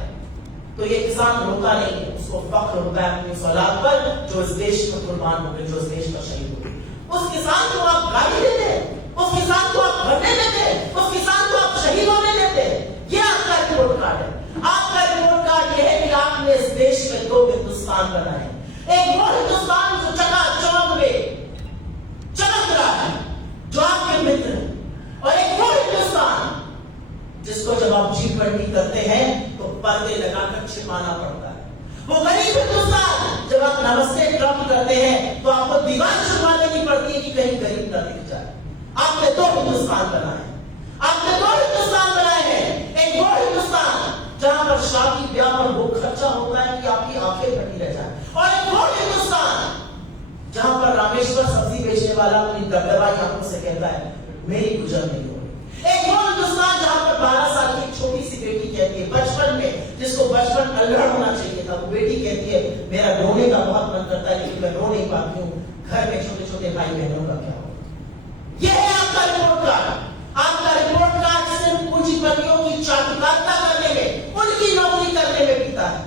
तो ये किसान रोता नहीं है, उसको फख्र होता है अपनी औलाद पर जो इस देश में कुर्बान हो गए, जो इस देश का शहीद हो गए। उस किसान को आप गाली देते हैं, उस किसान को आप भरने देते हैं, उस किसान को आप शहीद होने देते हैं। ये आपका रिपोर्ट कार्ड है। आपका रिपोर्ट कार्ड ये है कि आपने इस देश में दो हिंदुस्तान बनाए, एक वो हिंदुस्तान जो चकाचौंध में चमक रहा है, जो आपके मित्र है, और एक वो हिंदुस्तान जिसको जब आप G20 करते हैं तो पर्दे लगाकर छिपाना पड़ता है। वो गरीब हिंदुस्तान जब आप नमस्ते ट्रम्प करते हैं तो आपको दीवार छुपा लेनी पड़ती है कि कहीं गरीब ना दिख जाए। आपने दो हिंदुस्तान बनाए, आपने दो हिंदुस्तान बनाए हैं। एक वो हिंदुस्तान जहां पर शादी ब्याह पर वो खर्चा होता है कि आपकी आंखें फटी रह जाए, और एक वो हिंदुस्तान जहां पर रामेश्वर सब्जी बेचने वाला अपनी दबदबाई आंखों से कहता है मेरी गुजर नहीं हो। एक वो हिंदुस्तान जहां पर 12 साल की छोटी सी बेटी कहती है बचपन में, जिसको बचपन अल्हड़ होना चाहिए था, वो बेटी कहती है मेरा रोने का बहुत मन करता है लेकिन मैं रो नहीं पाती हूँ, घर में छोटे छोटे भाई बहनों का क्या होगा। यह है आपका रिपोर्ट कार्ड। आपका रिपोर्ट कार्ड सिर्फ पूंजीपतियों की चाटुकारिता करने में, उनकी नौकरी करने में बीता है।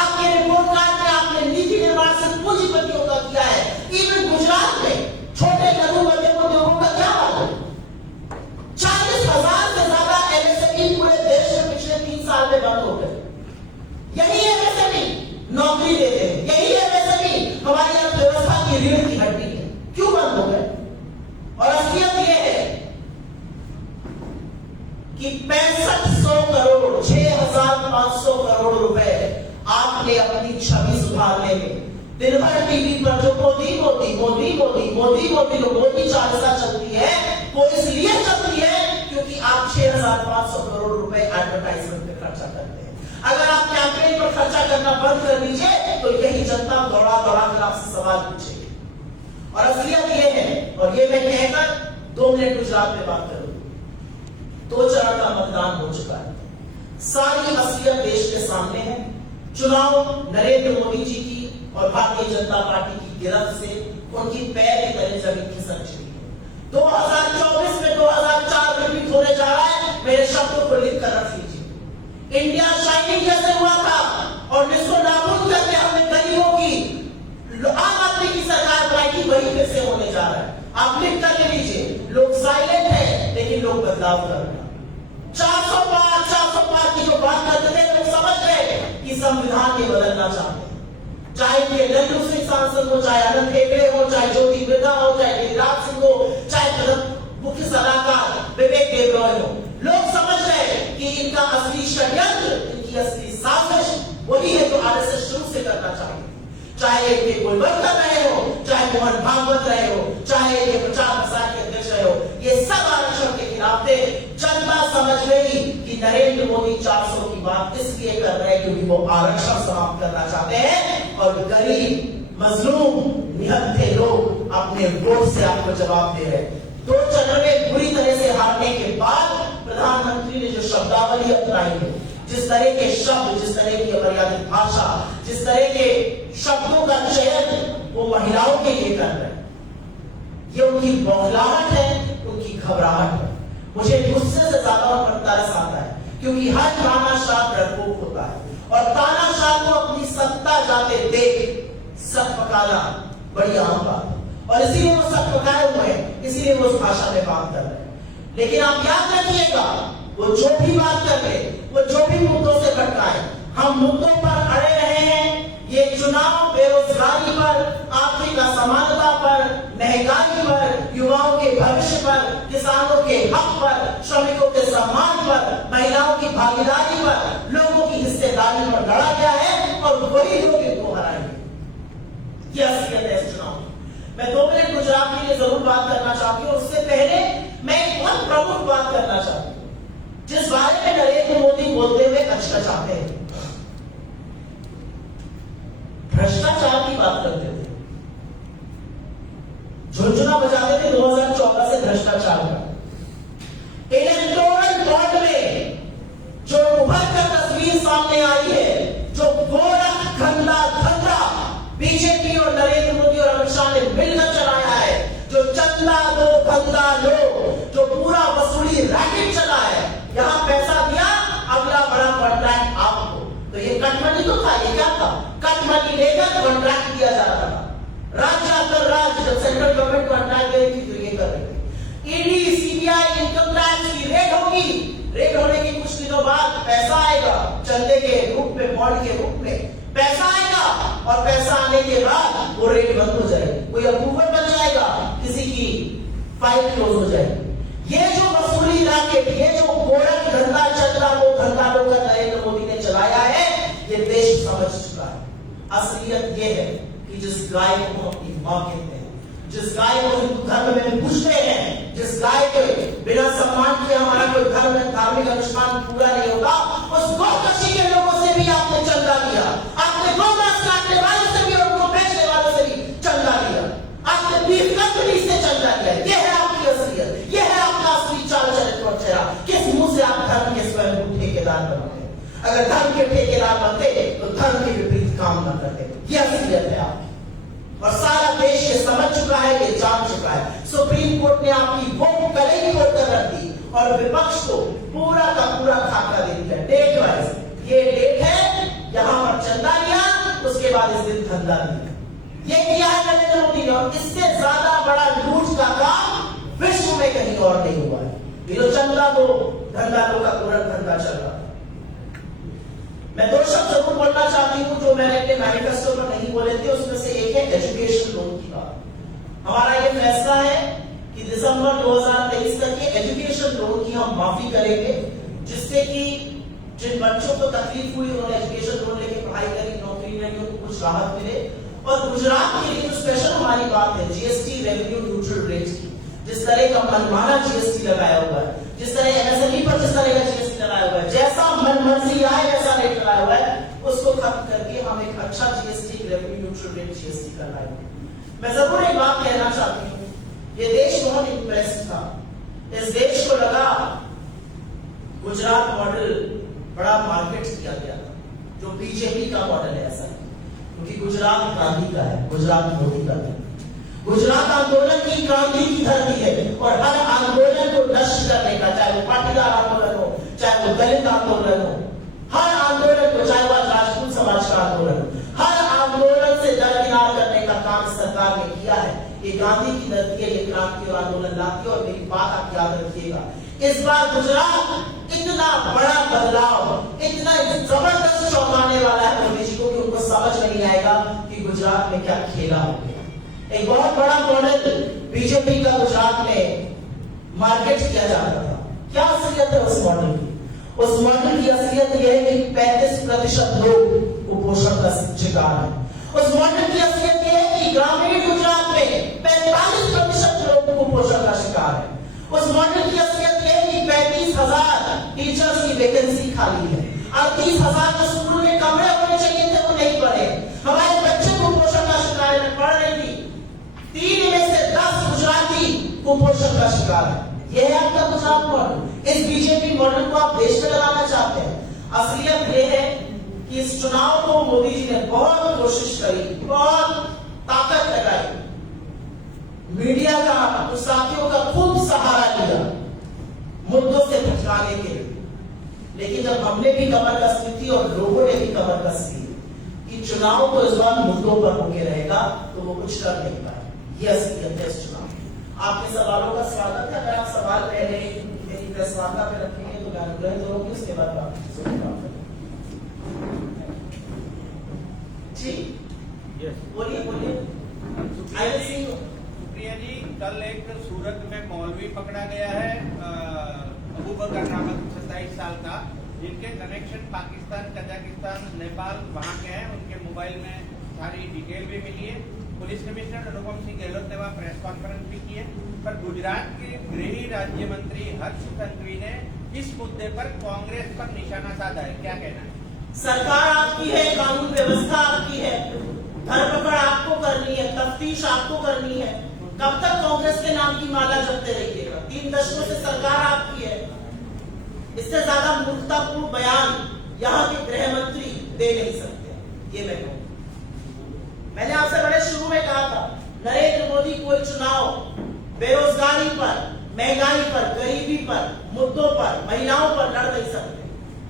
आपके रिपोर्ट कार्ड में आपने नीति निर्माण सिर्फ पूंजीपतियों का किया है। इवन गुजरात में छोटे लघु मध्यम उद्योगों का क्या हाल है? 40,000 से ज्यादा MSME पूरे देश में पिछले 3 साल में बंद हो गए। यही MSME नौकरी देते हैं, यही MSME हमारी अर्थव्यवस्था की रीढ़ की हड्डी है। क्यों बंद हो गए? और असलियत यह है कि 6500 करोड़ 6,500 करोड़ रुपए आपने अपनी छवि सुधारने में दिन भर टीवी पर जो मोदी मोदी मोदी मोदी मोदी मोदी मोदी चालीसा चलती है वो इसलिए चलती है क्योंकि आप 6,500 करोड़ रुपए एडवर्टाइजमेंट पे खर्चा करते हैं। अगर आप कैंपेन पर खर्चा करना बंद कर दीजिए तो यही जनता दौड़ा दौड़ा कर आपसे सवाल पूछेगी। और असलियत ये है, और ये मैं कहकर 2 मिनट गुजरात में बात करूंगी। 2 चरण का मतदान हो चुका है, सारी असलियत देश के सामने है। चुनाव नरेंद्र मोदी जी की और भारतीय जनता पार्टी की गिरफ्त से उनकी पैर के तले जमीन खिसक चुकी है। 2024 में 2004 रिपीट होने जा रहा है। मेरे शब्दों को लिख कर रख लीजिए। इंडिया शाइनिंग जैसे हुआ था और जिसको नाबूद करके हमने गरीबों की आम आदमी की सरकार बनाई थी, वही फिर से होने जा रहा है। आप लिख कर लीजिए। लोग साइलेंट है लेकिन लोग बदलाव कर रहे हैं। 400 पार की जो बात करते थे लोग समझ गए कि संविधान ये बदलना चाहते हैं। चाहे के लल्लू सिंह सांसद हो, चाहे अनंत हेगड़े हो, चाहे ज्योति बिरला हो, चाहे गिरिराज सिंह हो, चाहे मुख्य सलाहकार विवेक देबरॉय हो, लोग समझ गए कि इनका असली षड्यंत्र, इनकी असली साजिश वही है जो आरएसएस शुरू से करना चाहिए। चाहे ये गोलबर्ग कर रहे हो, चाहे मोहन भागवत रहे हो, चाहे ये प्रचार प्रसार के अध्यक्ष रहे हो, ये सब आरक्षण के खिलाफ थे। जनता समझ गई कि नरेंद्र मोदी 400 की बात इसलिए कर रहे हैं क्योंकि वो आरक्षण समाप्त करना चाहते हैं और गरीब मजलूम निहत्थे लोग अपने वोट से आपको जवाब दे रहे हैं। 2 चरण में बुरी तरह से हारने के बाद प्रधानमंत्री ने जो शब्दावली अपनाई है, जिस तरह के शब्द, जिस तरह की अमर्यादित भाषा, जिस तरह के शब्दों का चयन वो महिलाओं के लिए कर रहे हैं, ये उनकी बौखलाहट है, उनकी घबराहट है। मुझे गुस्से से ज्यादा उन पर तरस आता है क्योंकि हर तानाशाह डरपोक होता है और तानाशाह को अपनी सत्ता जाते देख सक पकाना बड़ी आम बात है और इसीलिए वो सक पकाए हुए हैं, इसीलिए वो उस भाषा में बात कर रहे हैं। लेकिन आप याद रखिएगा, वो जो भी बात कर रहे, वो जो भी मुद्दों से भटकाए, हम मुद्दों पर अड़े रहे हैं। ये चुनाव बेरोजगारी पर, आर्थिक असमानता पर, महंगाई पर, युवाओं के भविष्य पर, किसानों के हक पर, श्रमिकों के सम्मान पर, महिलाओं की भागीदारी पर, लोगों की हिस्सेदारी पर लड़ा गया है और वही लोग इनको हराएंगे। ये असलियत है इस चुनाव की। मैं 2 मिनट गुजरात के लिए जरूर बात करना चाहती हूँ। उससे पहले मैं एक बहुत प्रमुख बात करना चाहती हूँ जिस बारे में नरेंद्र मोदी बोलते हुए अचकचाते हैं। भ्रष्टाचार की बात करते थे, झुंझुना बजाते थे 2014 से भ्रष्टाचार का। इलेक्टोरल बॉन्ड में जो उभर कर तस्वीर सामने आई है, जो गोरख धंधा बीजेपी और नरेंद्र मोदी और अमित शाह ने मिलकर चलाया है, जो चंदा दो धंधा लो, जो पूरा वसूली रैकेट चला है, यहां पैसा दिया, अगला बड़ा कॉन्ट्रैक्ट आपको। तो ये कटमनी तो था, ये क्या था? कटमनी लेकर कॉन्ट्रैक्ट दिया जा रहा था। राज्य आकर राज्य, जब सेंट्रल गवर्नमेंट कॉन्ट्रैक्ट दे रही थी तो ये कर रही थी। ईडी, सीबीआई, इनकम टैक्स की रेड होगी, रेड होने के कुछ दिनों बाद पैसा आएगा, चंदे के रूप में, बॉन्ड के रूप में पैसा आएगा, और पैसा आने के बाद वो रेट बंद हो जाएगी, कोई अप्रूवल बन जाएगा, किसी की फाइल क्लोज हो जाएगी। ये जो वसूली रैकेट, ये जो गोरख धंधा चंदा वो धंधा लोग नरेंद्र मोदी ने चलाया है, ये देश समझ चुका है। असलियत ये है कि जिस गाय को हम अपनी मां कहते हैं, जिस गाय को हिंदू धर्म में पूजते हैं, जिस गाय के बिना सम्मान के हमारा कोई धर्म धार्मिक अनुष्ठान पूरा नहीं होता, उस गौकशी के लोगों से भी आपने चंदा लिया, आपने गौमांस काटने वालों से भी और उनको बेचने वालों से भी चंदा लिया, आपने बीफ कंपनी से चंदा लिया। ये है आपकी असलियत, ये है आपका असली चाल चरित्र और चेहरा। किस मुंह से आप धर्म के स्वयं ठेकेदार बनते हैं? अगर धर्म के ठेकेदार बनते तो धर्म के विपरीत काम न करते। ये असलियत है आपकी, और सारा देश ये समझ चुका है, ये जान चुका है। सुप्रीम कोर्ट ने आपकी वो कलेगी को रख दी और विपक्ष को पूरा का पूरा खाका दे दिया डेट वाइज। ये डेट है, यहां पर चंदा लिया, उसके बाद इस दिन धंधा लिया। ये किया है नरेंद्र मोदी ने, और इससे ज्यादा बड़ा लूट का काम विश्व में कहीं और नहीं हुआ है। ये जो चंदा दो धंधा लो का गोरख धंधा चल रहा है। मैं दो शब्द जरूर बोलना चाहती हूं जो मैंने अपने मैनिफेस्टो में नहीं बोले थे, उसमें से एक है एजुकेशन लोन की बात। हमारा ये फैसला है कि दिसंबर 2023 तक के एजुकेशन लोन की हम माफी करेंगे, जिससे कि जिन बच्चों को तकलीफ हुई, उन्होंने एजुकेशन लोन लेके पढ़ाई करी, नौकरी नहीं, उनको कुछ राहत मिले। और गुजरात के लिए जो स्पेशल हमारी बात है जीएसटी रेवेन्यू न्यूट्रल रेट की, जिस तरह का मनमाना जीएसटी लगाया हुआ है, जिस तरह एमएसएमई पर जिस तरह का जीएसटी लगाया हुआ है, जैसा मनमर्जी आए वैसा रेट लगाया हुआ है, उसको खत्म करके हम एक अच्छा GST revenue neutral rate GST कर रहे हैं। मैं जरूर एक बात कहना चाहती हूँ, ये देश बहुत इंप्रेस था। इस देश को लगा गुजरात मॉडल बड़ा मार्केट किया गया था, जो बीजेपी का मॉडल है ऐसा, क्योंकि गुजरात गांधी का है, गुजरात मोदी का है। गुजरात आंदोलन की क्रांति की धरती है, और हर आंदोलन को नष्ट करने का, चाहे वो पाटीदार आंदोलन हो, चाहे वो दलित आंदोलन हो, हर आंदोलन को, चाहे वह राजपूत समाज का आंदोलन हो, हर आंदोलन से दरकिनार करने का काम सरकार ने किया है। ये गांधी की धरती है, ये क्रांति और आंदोलन लाती है। और मेरी बात आप याद रखिएगा, इस बार गुजरात इतना बड़ा बदलाव, इतना जबरदस्त चौंकाने वाला है मोदी जी को कि उनको समझ नहीं आएगा कि गुजरात में क्या खेला हो गया। एक बहुत बड़ा मॉडल बीजेपी का गुजरात में मार्केट किया जा रहा था। क्या असलियत है उस मॉडल की? उस मॉडल की असलियत यह है कि 35% लोग कुपोषण का शिकार है। उस मॉडल की असलियत यह है कि ग्रामीण गुजरात में 45% लोग कुपोषण का शिकार है। उस मॉडल की असलियत यह है कि 35,000 टीचर्स की वैकेंसी खाली है, 38,000 जो स्कूल में कमरे होने चाहिए थे वो नहीं पड़े। हमारे बच्चे कुपोषण का शिकार पढ़ रहे थी, 3 में से 10 गुजराती कुपोषण का शिकार है। यह है आपका गुजरात मॉडल। इस बीजेपी मॉडल को आप देश में लगाना चाहते हैं। असलियत यह है कि इस चुनाव को मोदी जी ने बहुत कोशिश करी, बहुत ताकत लगाई, मीडिया का, साथियों का खूब सहारा लिया मुद्दों से भटकाने के लिए। लेकिन जब हमने भी कमर कस ली थी और लोगों ने भी कमर कस ली कि चुनाव तो इस बार मुद्दों पर होके रहेगा, तो वो कुछ कर नहीं पाए। ये असलियत है इस चुनाव। आपके सवालों का स्वागत है। अगर आप सवाल पहले मेरी प्रेस वार्ता पे रखेंगे तो मैं अनुग्रह करूंगी, उसके बाद बात जी बोलिए बोलिए। सुप्रिया जी, कल एक सूरत में मौलवी पकड़ा गया है, अबू बकर नामक 27 साल का, जिनके कनेक्शन पाकिस्तान, कजाकिस्तान, नेपाल वहाँ के हैं। उनके मोबाइल में सारी डिटेल भी मिली है। पुलिस कमिश्नर अनुपम सिंह गहलोत ने वहाँ प्रेस कॉन्फ्रेंस भी की है, पर गुजरात के गृह राज्य मंत्री हर्ष संघवी ने इस मुद्दे पर कांग्रेस पर निशाना साधा है। क्या कहना है? सरकार आपकी है, कानून व्यवस्था आपकी है, धरपकड़ आपको करनी है, तफ्तीश आपको करनी है। कब तक कांग्रेस के नाम की माला जपते रहिएगा? 3 दशकों से सरकार आपकी है। इससे ज्यादा मूर्खतापूर्ण बयान यहाँ के गृह मंत्री दे नहीं सकते। ये मैं कहूँ, मैंने आपसे बड़े शुरू में कहा था, नरेंद्र मोदी कोई चुनाव बेरोजगारी पर, महंगाई पर, गरीबी पर, मुद्दों पर, महिलाओं पर लड़ नहीं सकते।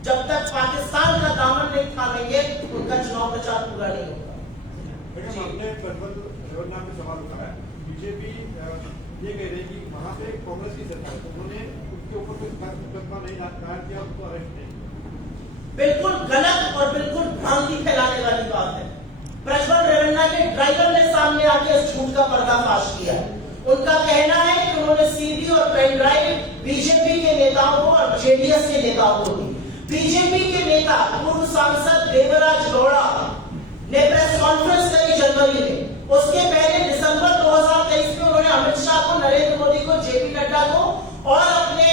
जब तक पाकिस्तान का दामन नहीं थामेंगे उनका चुनाव प्रचार पूरा नहीं होगा। आपने प्रज्वल रेवन्ना पे सवाल उठाया, बीजेपी ये कह रही है कि वहाँ पे कांग्रेस की सरकार, उन्होंने उसके ऊपर कोई मुकदमा नहीं दायर किया, उसको अरेस्ट नहीं। बिल्कुल गलत और बिल्कुल भ्रांति फैलाने वाली बात है। प्रज्वल रेवन्ना के ड्राइवर ने सामने आके इस झूठ का पर्दाफाश किया। उनका कहना है कि उन्होंने सीडी और पेन ड्राइव बीजेपी के नेताओं को और जेडीएस के नेताओं को दी। बीजेपी के नेता पूर्व सांसद देवराज गौड़ा ने प्रेस कॉन्फ्रेंस करी जनवरी में। उसके पहले दिसंबर 2023 में उन्होंने अमित शाह को, नरेंद्र मोदी को, जेपी नड्डा को और अपने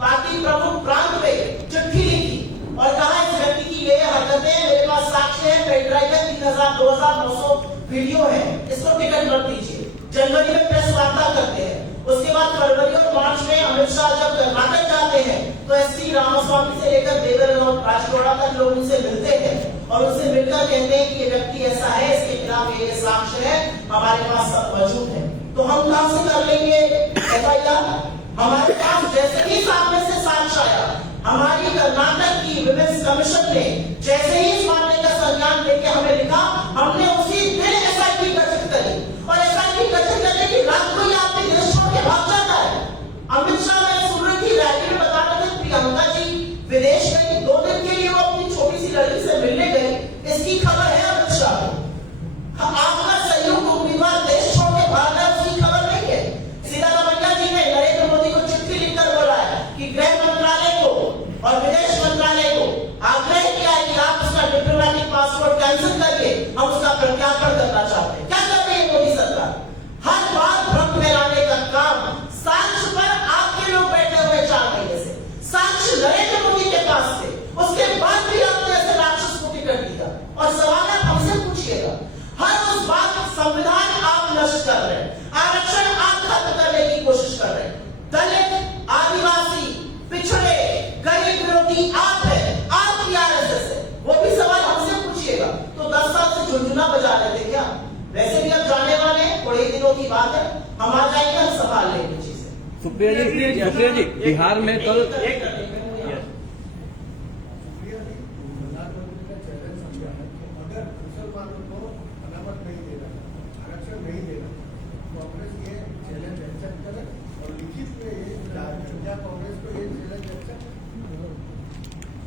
पार्टी प्रमुख प्रांत पे चिट्ठी लिखी और कहा इस व्यक्ति की ये हरकतें, मेरे पास साक्ष्य है, पेन ड्राइव है, 2900 वीडियो है, इसको टिकट मत दीजिए। जनवरी में प्रेस वार्ता करते हैं। उसके बाद फरवरी और मार्च में अमित शाह जब कर्नाटक जाते हैं तो एसटी रामास्वामी से लेकर देवराज गौड़ा तक लोग उनसे मिलते हैं और उनसे मिलकर कहते हैं कि ये व्यक्ति ऐसा है, इसके खिलाफ ये साक्ष्य है, हमारे पास सब मौजूद है। तो हम कहां से कर लेंगे एफआईआर? हमारे पास जैसे ही सामने से साक्ष्य आया, हमारी कर्नाटक की विमेंस कमीशन ने जैसे ही इस मामले का संज्ञान लेके हमें लिखा, हमने उसी दिन एसआईटी गठित करी और एसआईटी गठित करने की रात को ही आपके देश छोड़ के भाग जाता है। अमित शाह ने सुन रही थी, रैली में बता रहे थे प्रियंका जी विदेश गई, 2 दिन के लिए वो अपनी छोटी सी लड़की से मिलने गई, इसकी खबर है अमित शाह को। आपका संयुक्त उम्मीदवार देश छोड़ के भाग गया, उसकी खबर नहीं है। सीतारमैया जी ने नरेंद्र मोदी को चिट्ठी लिखकर बोला है कि गृह मंत्रालय को और विदेश मंत्रालय को आग्रह किया है कि आप उसका डिप्लोमेटिक पासपोर्ट कैंसिल करके हम उसका प्रत्यार्पण करना चाहते हैं। क्या कर रही है मोदी सरकार? हर बार भ्रम फैलाने का काम। साक्ष्य पर आपके लोग बैठे हुए 4 महीने से, साक्ष्य नरेंद्र मोदी के पास थे, उसके बाद भी आपने ऐसे राक्षस को टिकट दिया। और सवाल आप हमसे पूछिएगा, हर उस बात संविधान आप नष्ट कर रहे हैं, आरक्षण आप खत्म करने की कोशिश कर रहे हैं। दलित, आदिवासी, पिछड़े, गरीब विरोधी आप है, आपकी आरएसएस है, वो भी सवाल हमसे पूछिएगा। तो 10 साल से झुंझुना बजा रहे थे क्या? वैसे भी अब जाने वाले हैं, थोड़े दिनों की बात है, हम आ जाएंगे, हम संभाल लेंगे चीजें। सुप्रिया जी, बिहार में कल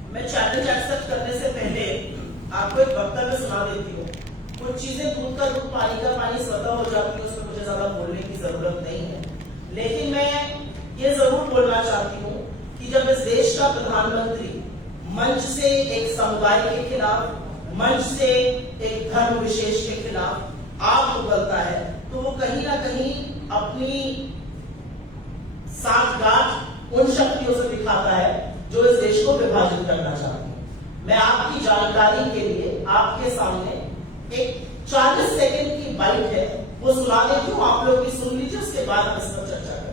मैं चैलेंज एक्सेप्ट करने से पहले आपको एक वक्तव्य सुना देती हूँ। कुछ चीजें दूध का दूध, पानी का पानी स्वतः हो जाती है, उसमें मुझे ज्यादा बोलने की जरूरत नहीं है। लेकिन मैं ये जरूर बोलना चाहती हूँ कि जब इस देश का प्रधानमंत्री मंच से एक समुदाय के खिलाफ, मंच से एक धर्म विशेष के खिलाफ आप उगलता है, तो वो कहीं ना कहीं अपनी साठगांठ उन शक्तियों से दिखाता है जो इस देश को विभाजित करना चाहती है। मैं आपकी जानकारी के लिए आपके सामने एक 40 सेकंड की बाइट है, वो सुना देती हूँ, आप लोग भी सुन लीजिए, उसके बाद हम इस पर चर्चा करेंगे।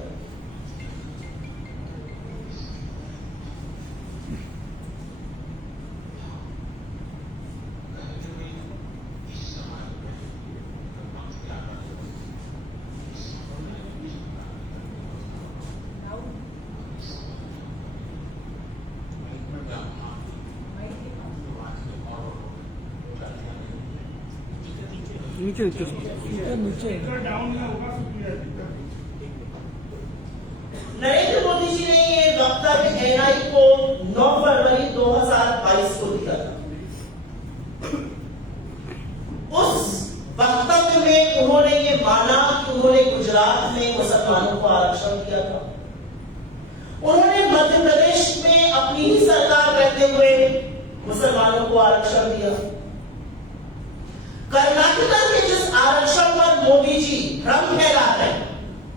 नीचे नरेंद्र मोदी जी ने ये वक्तव्य एनआई को 9 फरवरी 2022 को दिया था। उस वक्तव्य में उन्होंने ये माना कि उन्होंने गुजरात में मुसलमानों को आरक्षण दिया था। उन्होंने मध्य प्रदेश में अपनी ही सरकार रहते हुए मुसलमानों को आरक्षण दिया। कर्नाटक के जिस आरक्षण पर मोदी जी भ्रम फैला रहे हैं,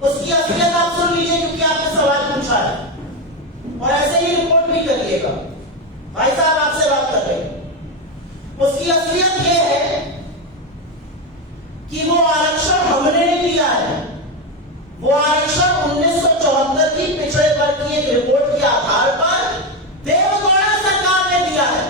उसकी असलियत आप सुन लीजिए, क्योंकि आपने सवाल पूछा है और ऐसे ही रिपोर्ट भी करिएगा। भाई साहब आपसे बात कर रहे हैं। उसकी असलियत यह है कि वो आरक्षण हमने नहीं दिया है, वो आरक्षण 1974 की पिछड़े वर्ग की एक रिपोर्ट के आधार पर देवगौड़ा सरकार ने दिया है।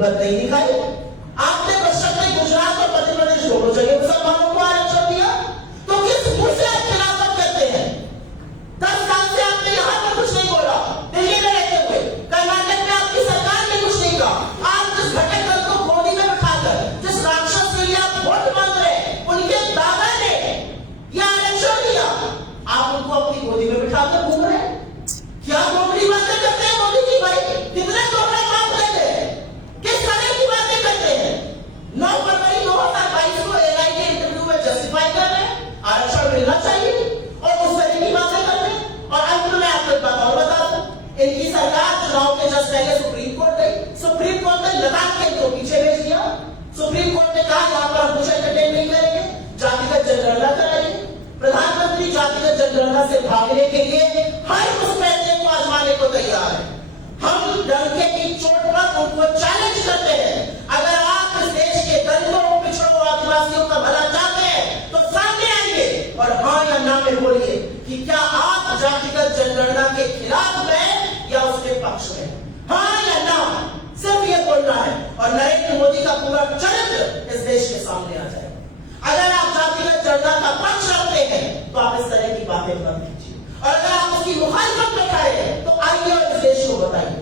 हिम्मत नहीं दिखाई। आपने बशर्ते गुजरात और मध्य प्रदेश दोनों जगह मुसलमानों को आरक्षण दिया, तो किस मुंह से आप खिलाफत करते हैं? 10 साल से आपने यहां पर कुछ नहीं बोला, दिल्ली में रहते हुए, कर्नाटक में आपकी सरकार ने कुछ नहीं कहा। आप जिस घटक दल को गोदी में बिठाकर जिस राक्षस के लिए आप वोट मांग रहे हैं, उनके दादा ने यह आरक्षण दिया, आप उनको अपनी गोदी में बिठाकर घूम रहे हैं। क्या गोदी बातें करते हैं मोदी जी भाई? कितने दोहरे बात करते हैं, किस तरह की बातें करते हैं? 9 फरवरी 2022 को एएनआई के इंटरव्यू में जस्टिफाई कर रहे हैं आरक्षण मिलना चाहिए और उस तरह की बातें कर रहे हैं। और अंत में आपको एक बात और बता दूं, इनकी सरकार चुनाव के जस्ट पहले सुप्रीम कोर्ट गई, सुप्रीम कोर्ट ने लगा के इनको पीछे भेज दिया। सुप्रीम कोर्ट ने कहा यहाँ पर हम कुछ एंटरटेन नहीं करेंगे, जातिगत जनगणना कराएंगे। प्रधानमंत्री जातिगत जनगणना से भागने के लिए हर उस फैसले को आजमाने को तैयार है। हम डंके की चोट पर उनको चैलेंज करते हैं। अगर आप इस देश के दलितों, पिछड़ों, आदिवासियों का भला चाहते हैं तो सामने आइए और हाँ या ना में बोलिए कि क्या आप जातिगत जनगणना के खिलाफ हैं या उसके पक्ष में? हाँ या ना, सिर्फ ये बोलना है और नरेंद्र मोदी का पूरा चरित्र इस देश के सामने आ जाएगा। अगर आप जातिगत जनगणना का पक्ष रखते हैं तो आप इस तरह की बातें मत कीजिए, और अगर आप उसकी मुखालिफत में खड़े हैं तो आइए और इस देश को बताइए।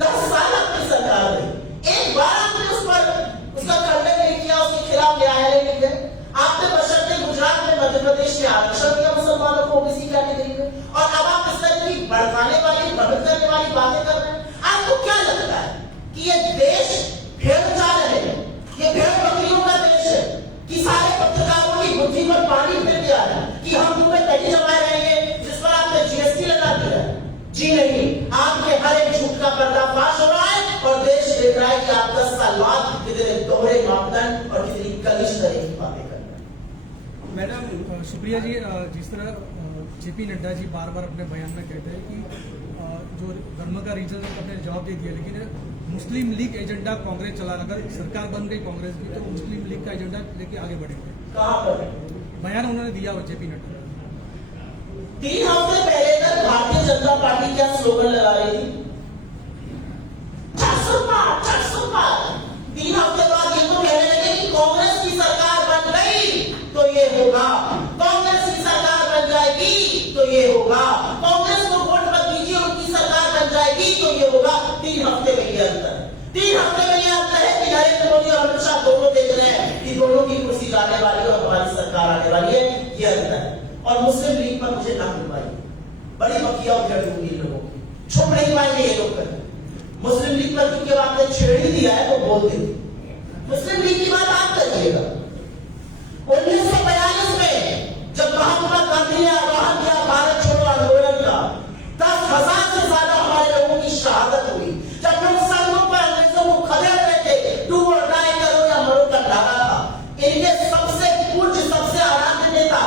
10 साल आपकी सरकार रही, एक बार आपने उस पर उसका खंडन नहीं किया, उसके खिलाफ न्यायालय नहीं गए। आपने बशर्ते गुजरात में, मध्य प्रदेश में आरक्षण दिया मुसलमानों को ओबीसी कैटेगरी में, और अब आप इस तरह की भड़काने वाली, भ्रमित करने वाली बातें कर रहे हैं। आपको क्या लगता है कि ये देश भेड़ चाल है, ये भेड़ बकरियों का देश है कि सारे पत्रकारों की बुद्धि पर पानी फिर गया है कि हम तुम पे तड़ी जमाए रहेंगे जिस पर आपने जीएसटी लगा दिया है? जी नहीं, आपके हर एक झूठ का पर्दाफाश हो रहा है और देश देख रहा है कि आप 10 साल बाद कितने दोहरे मापदंड और कितनी कनिष्ठ तरह की बातें कर रहे हैं। मैडम सुप्रिया जी, जिस तरह जेपी नड्डा जी बार बार अपने बयान में कहते हैं कि जो धर्म का रीजन अपने जवाब दे दिया, लेकिन मुस्लिम लीग एजेंडा कांग्रेस चला, अगर सरकार बन गई कांग्रेस की तो मुस्लिम लीग का एजेंडा लेके आगे बढ़ेंगे। कहां पर बयान उन्होंने दिया हो जेपी नड्डा। 3 हफ्ते पहले तक भारतीय जनता पार्टी क्या स्लोगन लगा रही थी? 400 पार। 3 हफ्ते बाद ये तो कहने लगे कि कांग्रेस की सरकार बन गई तो ये होगा, कांग्रेस की सरकार बन जाएगी तो ये होगा, कांग्रेस को वोट मत दीजिए, उनकी सरकार बन जाएगी तो ये होगा। 3 हफ्ते में ये अंतर है। 3 हफ्ते में ये अंतर है कि नरेंद्र मोदी और अमित शाह दोनों देख रहे हैं कि दोनों की कुर्सी जाने वाली है और हमारी सरकार आने वाली है। ये अंतर है। और मुस्लिम लीग पर मुझे ना मिलवाई, बड़ी बकिया उधर दूंगी लोगों की, छोड़ नहीं पाएंगे ये लोग कर। मुस्लिम लीग पर क्योंकि आपने छेड़ ही दिया है तो बोल देंगे। मुस्लिम लीग की बात आप करिएगा। 1942 में जब महात्मा गांधी ने आह्वान किया भारत छोड़ो आंदोलन का, 10,000 से ज्यादा हमारे लोगों की शहादत हुई। जब लोग सड़कों पर अंग्रेजों को खदेड़ रहे थे, डू और डाई करो या मरो का नारा था। इनके सबसे पूज्य, सबसे आराध्य नेता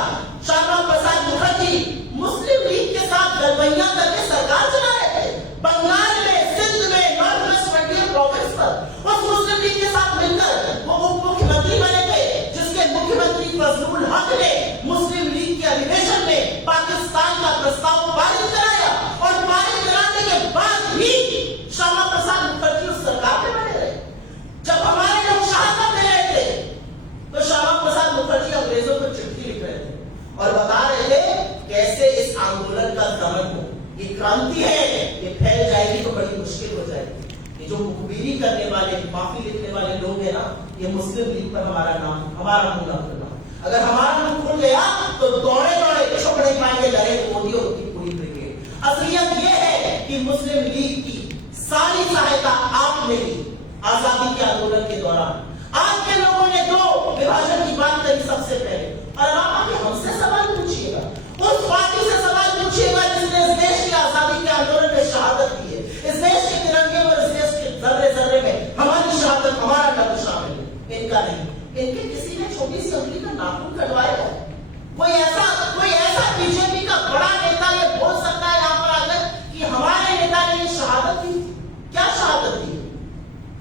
श्यामा प्रसाद मुखर्जी मुस्लिम लीग के साथ गलबैया करके सरकार चला रहे थे। बंगाल में, सिंध में, नॉर्थ वेस्ट फ्रंटियर प्रोविंस पर उस मुस्लिम लीग के साथ मिलकर वो उप मुख्यमंत्री बने थे, जिसके मुख्यमंत्री फजलुल हक ने मुस्लिम लीग के अधिवेशन में पाकिस्तान का प्रस्ताव पारित कराया और पारित कराने के बाद ही श्यामा प्रसाद मुखर्जी उस सरकार में बने रहे। जब हमारे लोग शहादत दे रहे थे तो श्यामा प्रसाद मुखर्जी अंग्रेजों को चिट्ठी लिख रहे थे और बता रहे थे कैसे इस आंदोलन का दमन हो। ये क्रांति है, ये फैल जाएगी तो बड़ी मुश्किल हो जाएगी। ये जो मुखबिरी करने वाले, माफी लिखने वाले लोग हैं ना, ये मुस्लिम लीग पर हमारा मुंह ना खुलना। अगर हमारा मुंह खुल गया तो दौड़े दौड़े छुप नहीं पाएंगे नरेंद्र मोदी और उनकी पूरी ब्रिगेड। असलियत ये है कि मुस्लिम लीग की सारी सहायता आपने ली आजादी के आंदोलन के दौरान। आपके लोगों ने दो विभाजन की बात करी सबसे पहले, और अब आप हमसे सवाल पूछिएगा, उस पार्टी से सवाल पूछिएगा जिसने इस देश की आजादी के आंदोलन में शहादत दी है। इस देश के तिरंगे और इस देश के जर्रे जर्रे में हमारी शहादत, हमारा नाम शामिल है, इनका नहीं। इनके किसी ने छोटी सी उंगली का नाखून कटवाया है? कोई ऐसा बीजेपी का बड़ा नेता ये बोल सकता है यहाँ पर आकर कि हमारे नेता ने ये शहादत दी? क्या शहादत दी?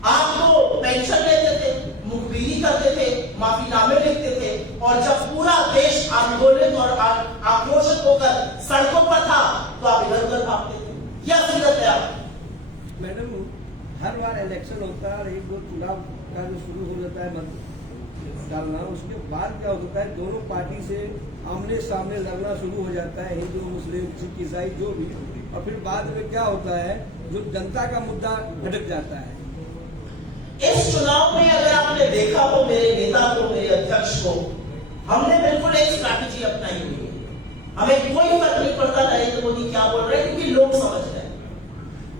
आप तो पेंशन लेते थे, मुखबिरी करते थे, माफीनामे लिखते थे, और जब पूरा देश आंदोलित और आक्रोशित होकर सड़कों पर था तो आप इधर उधर भागते थे। क्या जरूरत है आप? मैडम हर बार इलेक्शन होता है और एक दो चुनाव का जो शुरू हो जाता है मत डालना, उसके बाद क्या होता है दोनों पार्टी से आमने सामने लड़ना शुरू हो जाता है, हिंदू मुस्लिम सिख ईसाई जो भी, और फिर बाद में क्या होता है जो जनता का मुद्दा भटक जाता है। इस चुनाव में अगर आपने देखा हो मेरे नेता को, मेरे अध्यक्ष को, हमने बिल्कुल एक स्ट्रैटेजी अपनाई हुई है। हमें कोई फर्क नहीं पड़ता नरेंद्र मोदी क्या बोल रहे हैं, क्योंकि लोग समझ रहे हैं।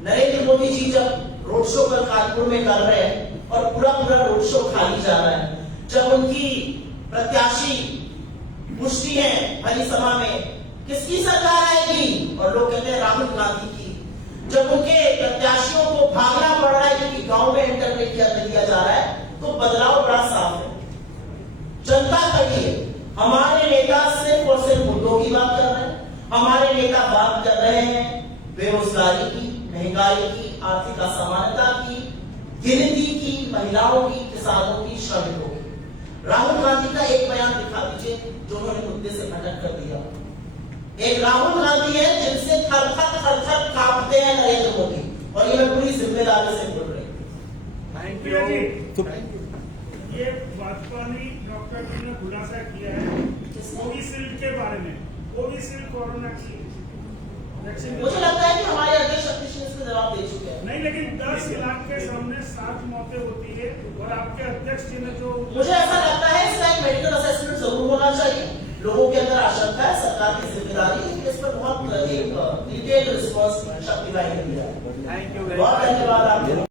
नरेंद्र मोदी जी जब रोड शो पर कानपुर में कर रहे हैं और पूरा रोड शो खाली जा रहा है, जब उनकी प्रत्याशी पुष्टि है भरी सभा में किसकी सरकार आएगी और लोग कहते हैं राहुल गांधी की, जब उनके प्रत्याशियों को भागना पड़ रहा है क्योंकि गांव में एंटर नहीं किया जा रहा है, तो बदलाव बड़ा साफ है। जनता खड़ी है। हमारे नेता सिर्फ और सिर्फ मुद्दों की बात कर रहे हैं। हमारे नेता बात कर रहे हैं बेरोजगारी की, महंगाई की, आर्थिक असमानता की, गिनती की, महिलाओं की, किसानों की, श्रमिकों की। राहुल गांधी का एक बयान दिखा दीजिए जो उन्होंने मुद्दे से भटक कर दिया। एक राहुल गांधी है जिनसे थर थर कांपते हैं नरेंद्र मोदी, और ये मैं पूरी जिम्मेदारी से बोल रही हूँ। ये भाजपा ने डॉक्टर जी ने खुलासा किया है कोविशील्ड के बारे में, कोविशील्ड कोरोना की वैक्सीन। मुझे लगता है कि हमारे अध्यक्ष सतीश ने इसका जवाब दे चुके हैं। नहीं, लेकिन 10 लाख के सामने 7 मौतें होती है, और आपके अध्यक्ष जी ने जो, मुझे ऐसा लगता है इसका एक मेडिकल असेसमेंट जरूर होना चाहिए। लोगों के अंदर आशंका है, सरकार की जिम्मेदारी है कि इस पर बहुत एक डिटेल रिस्पॉन्स शक्ति भाई ने दिया है। Thank you. बहुत धन्यवाद आपको।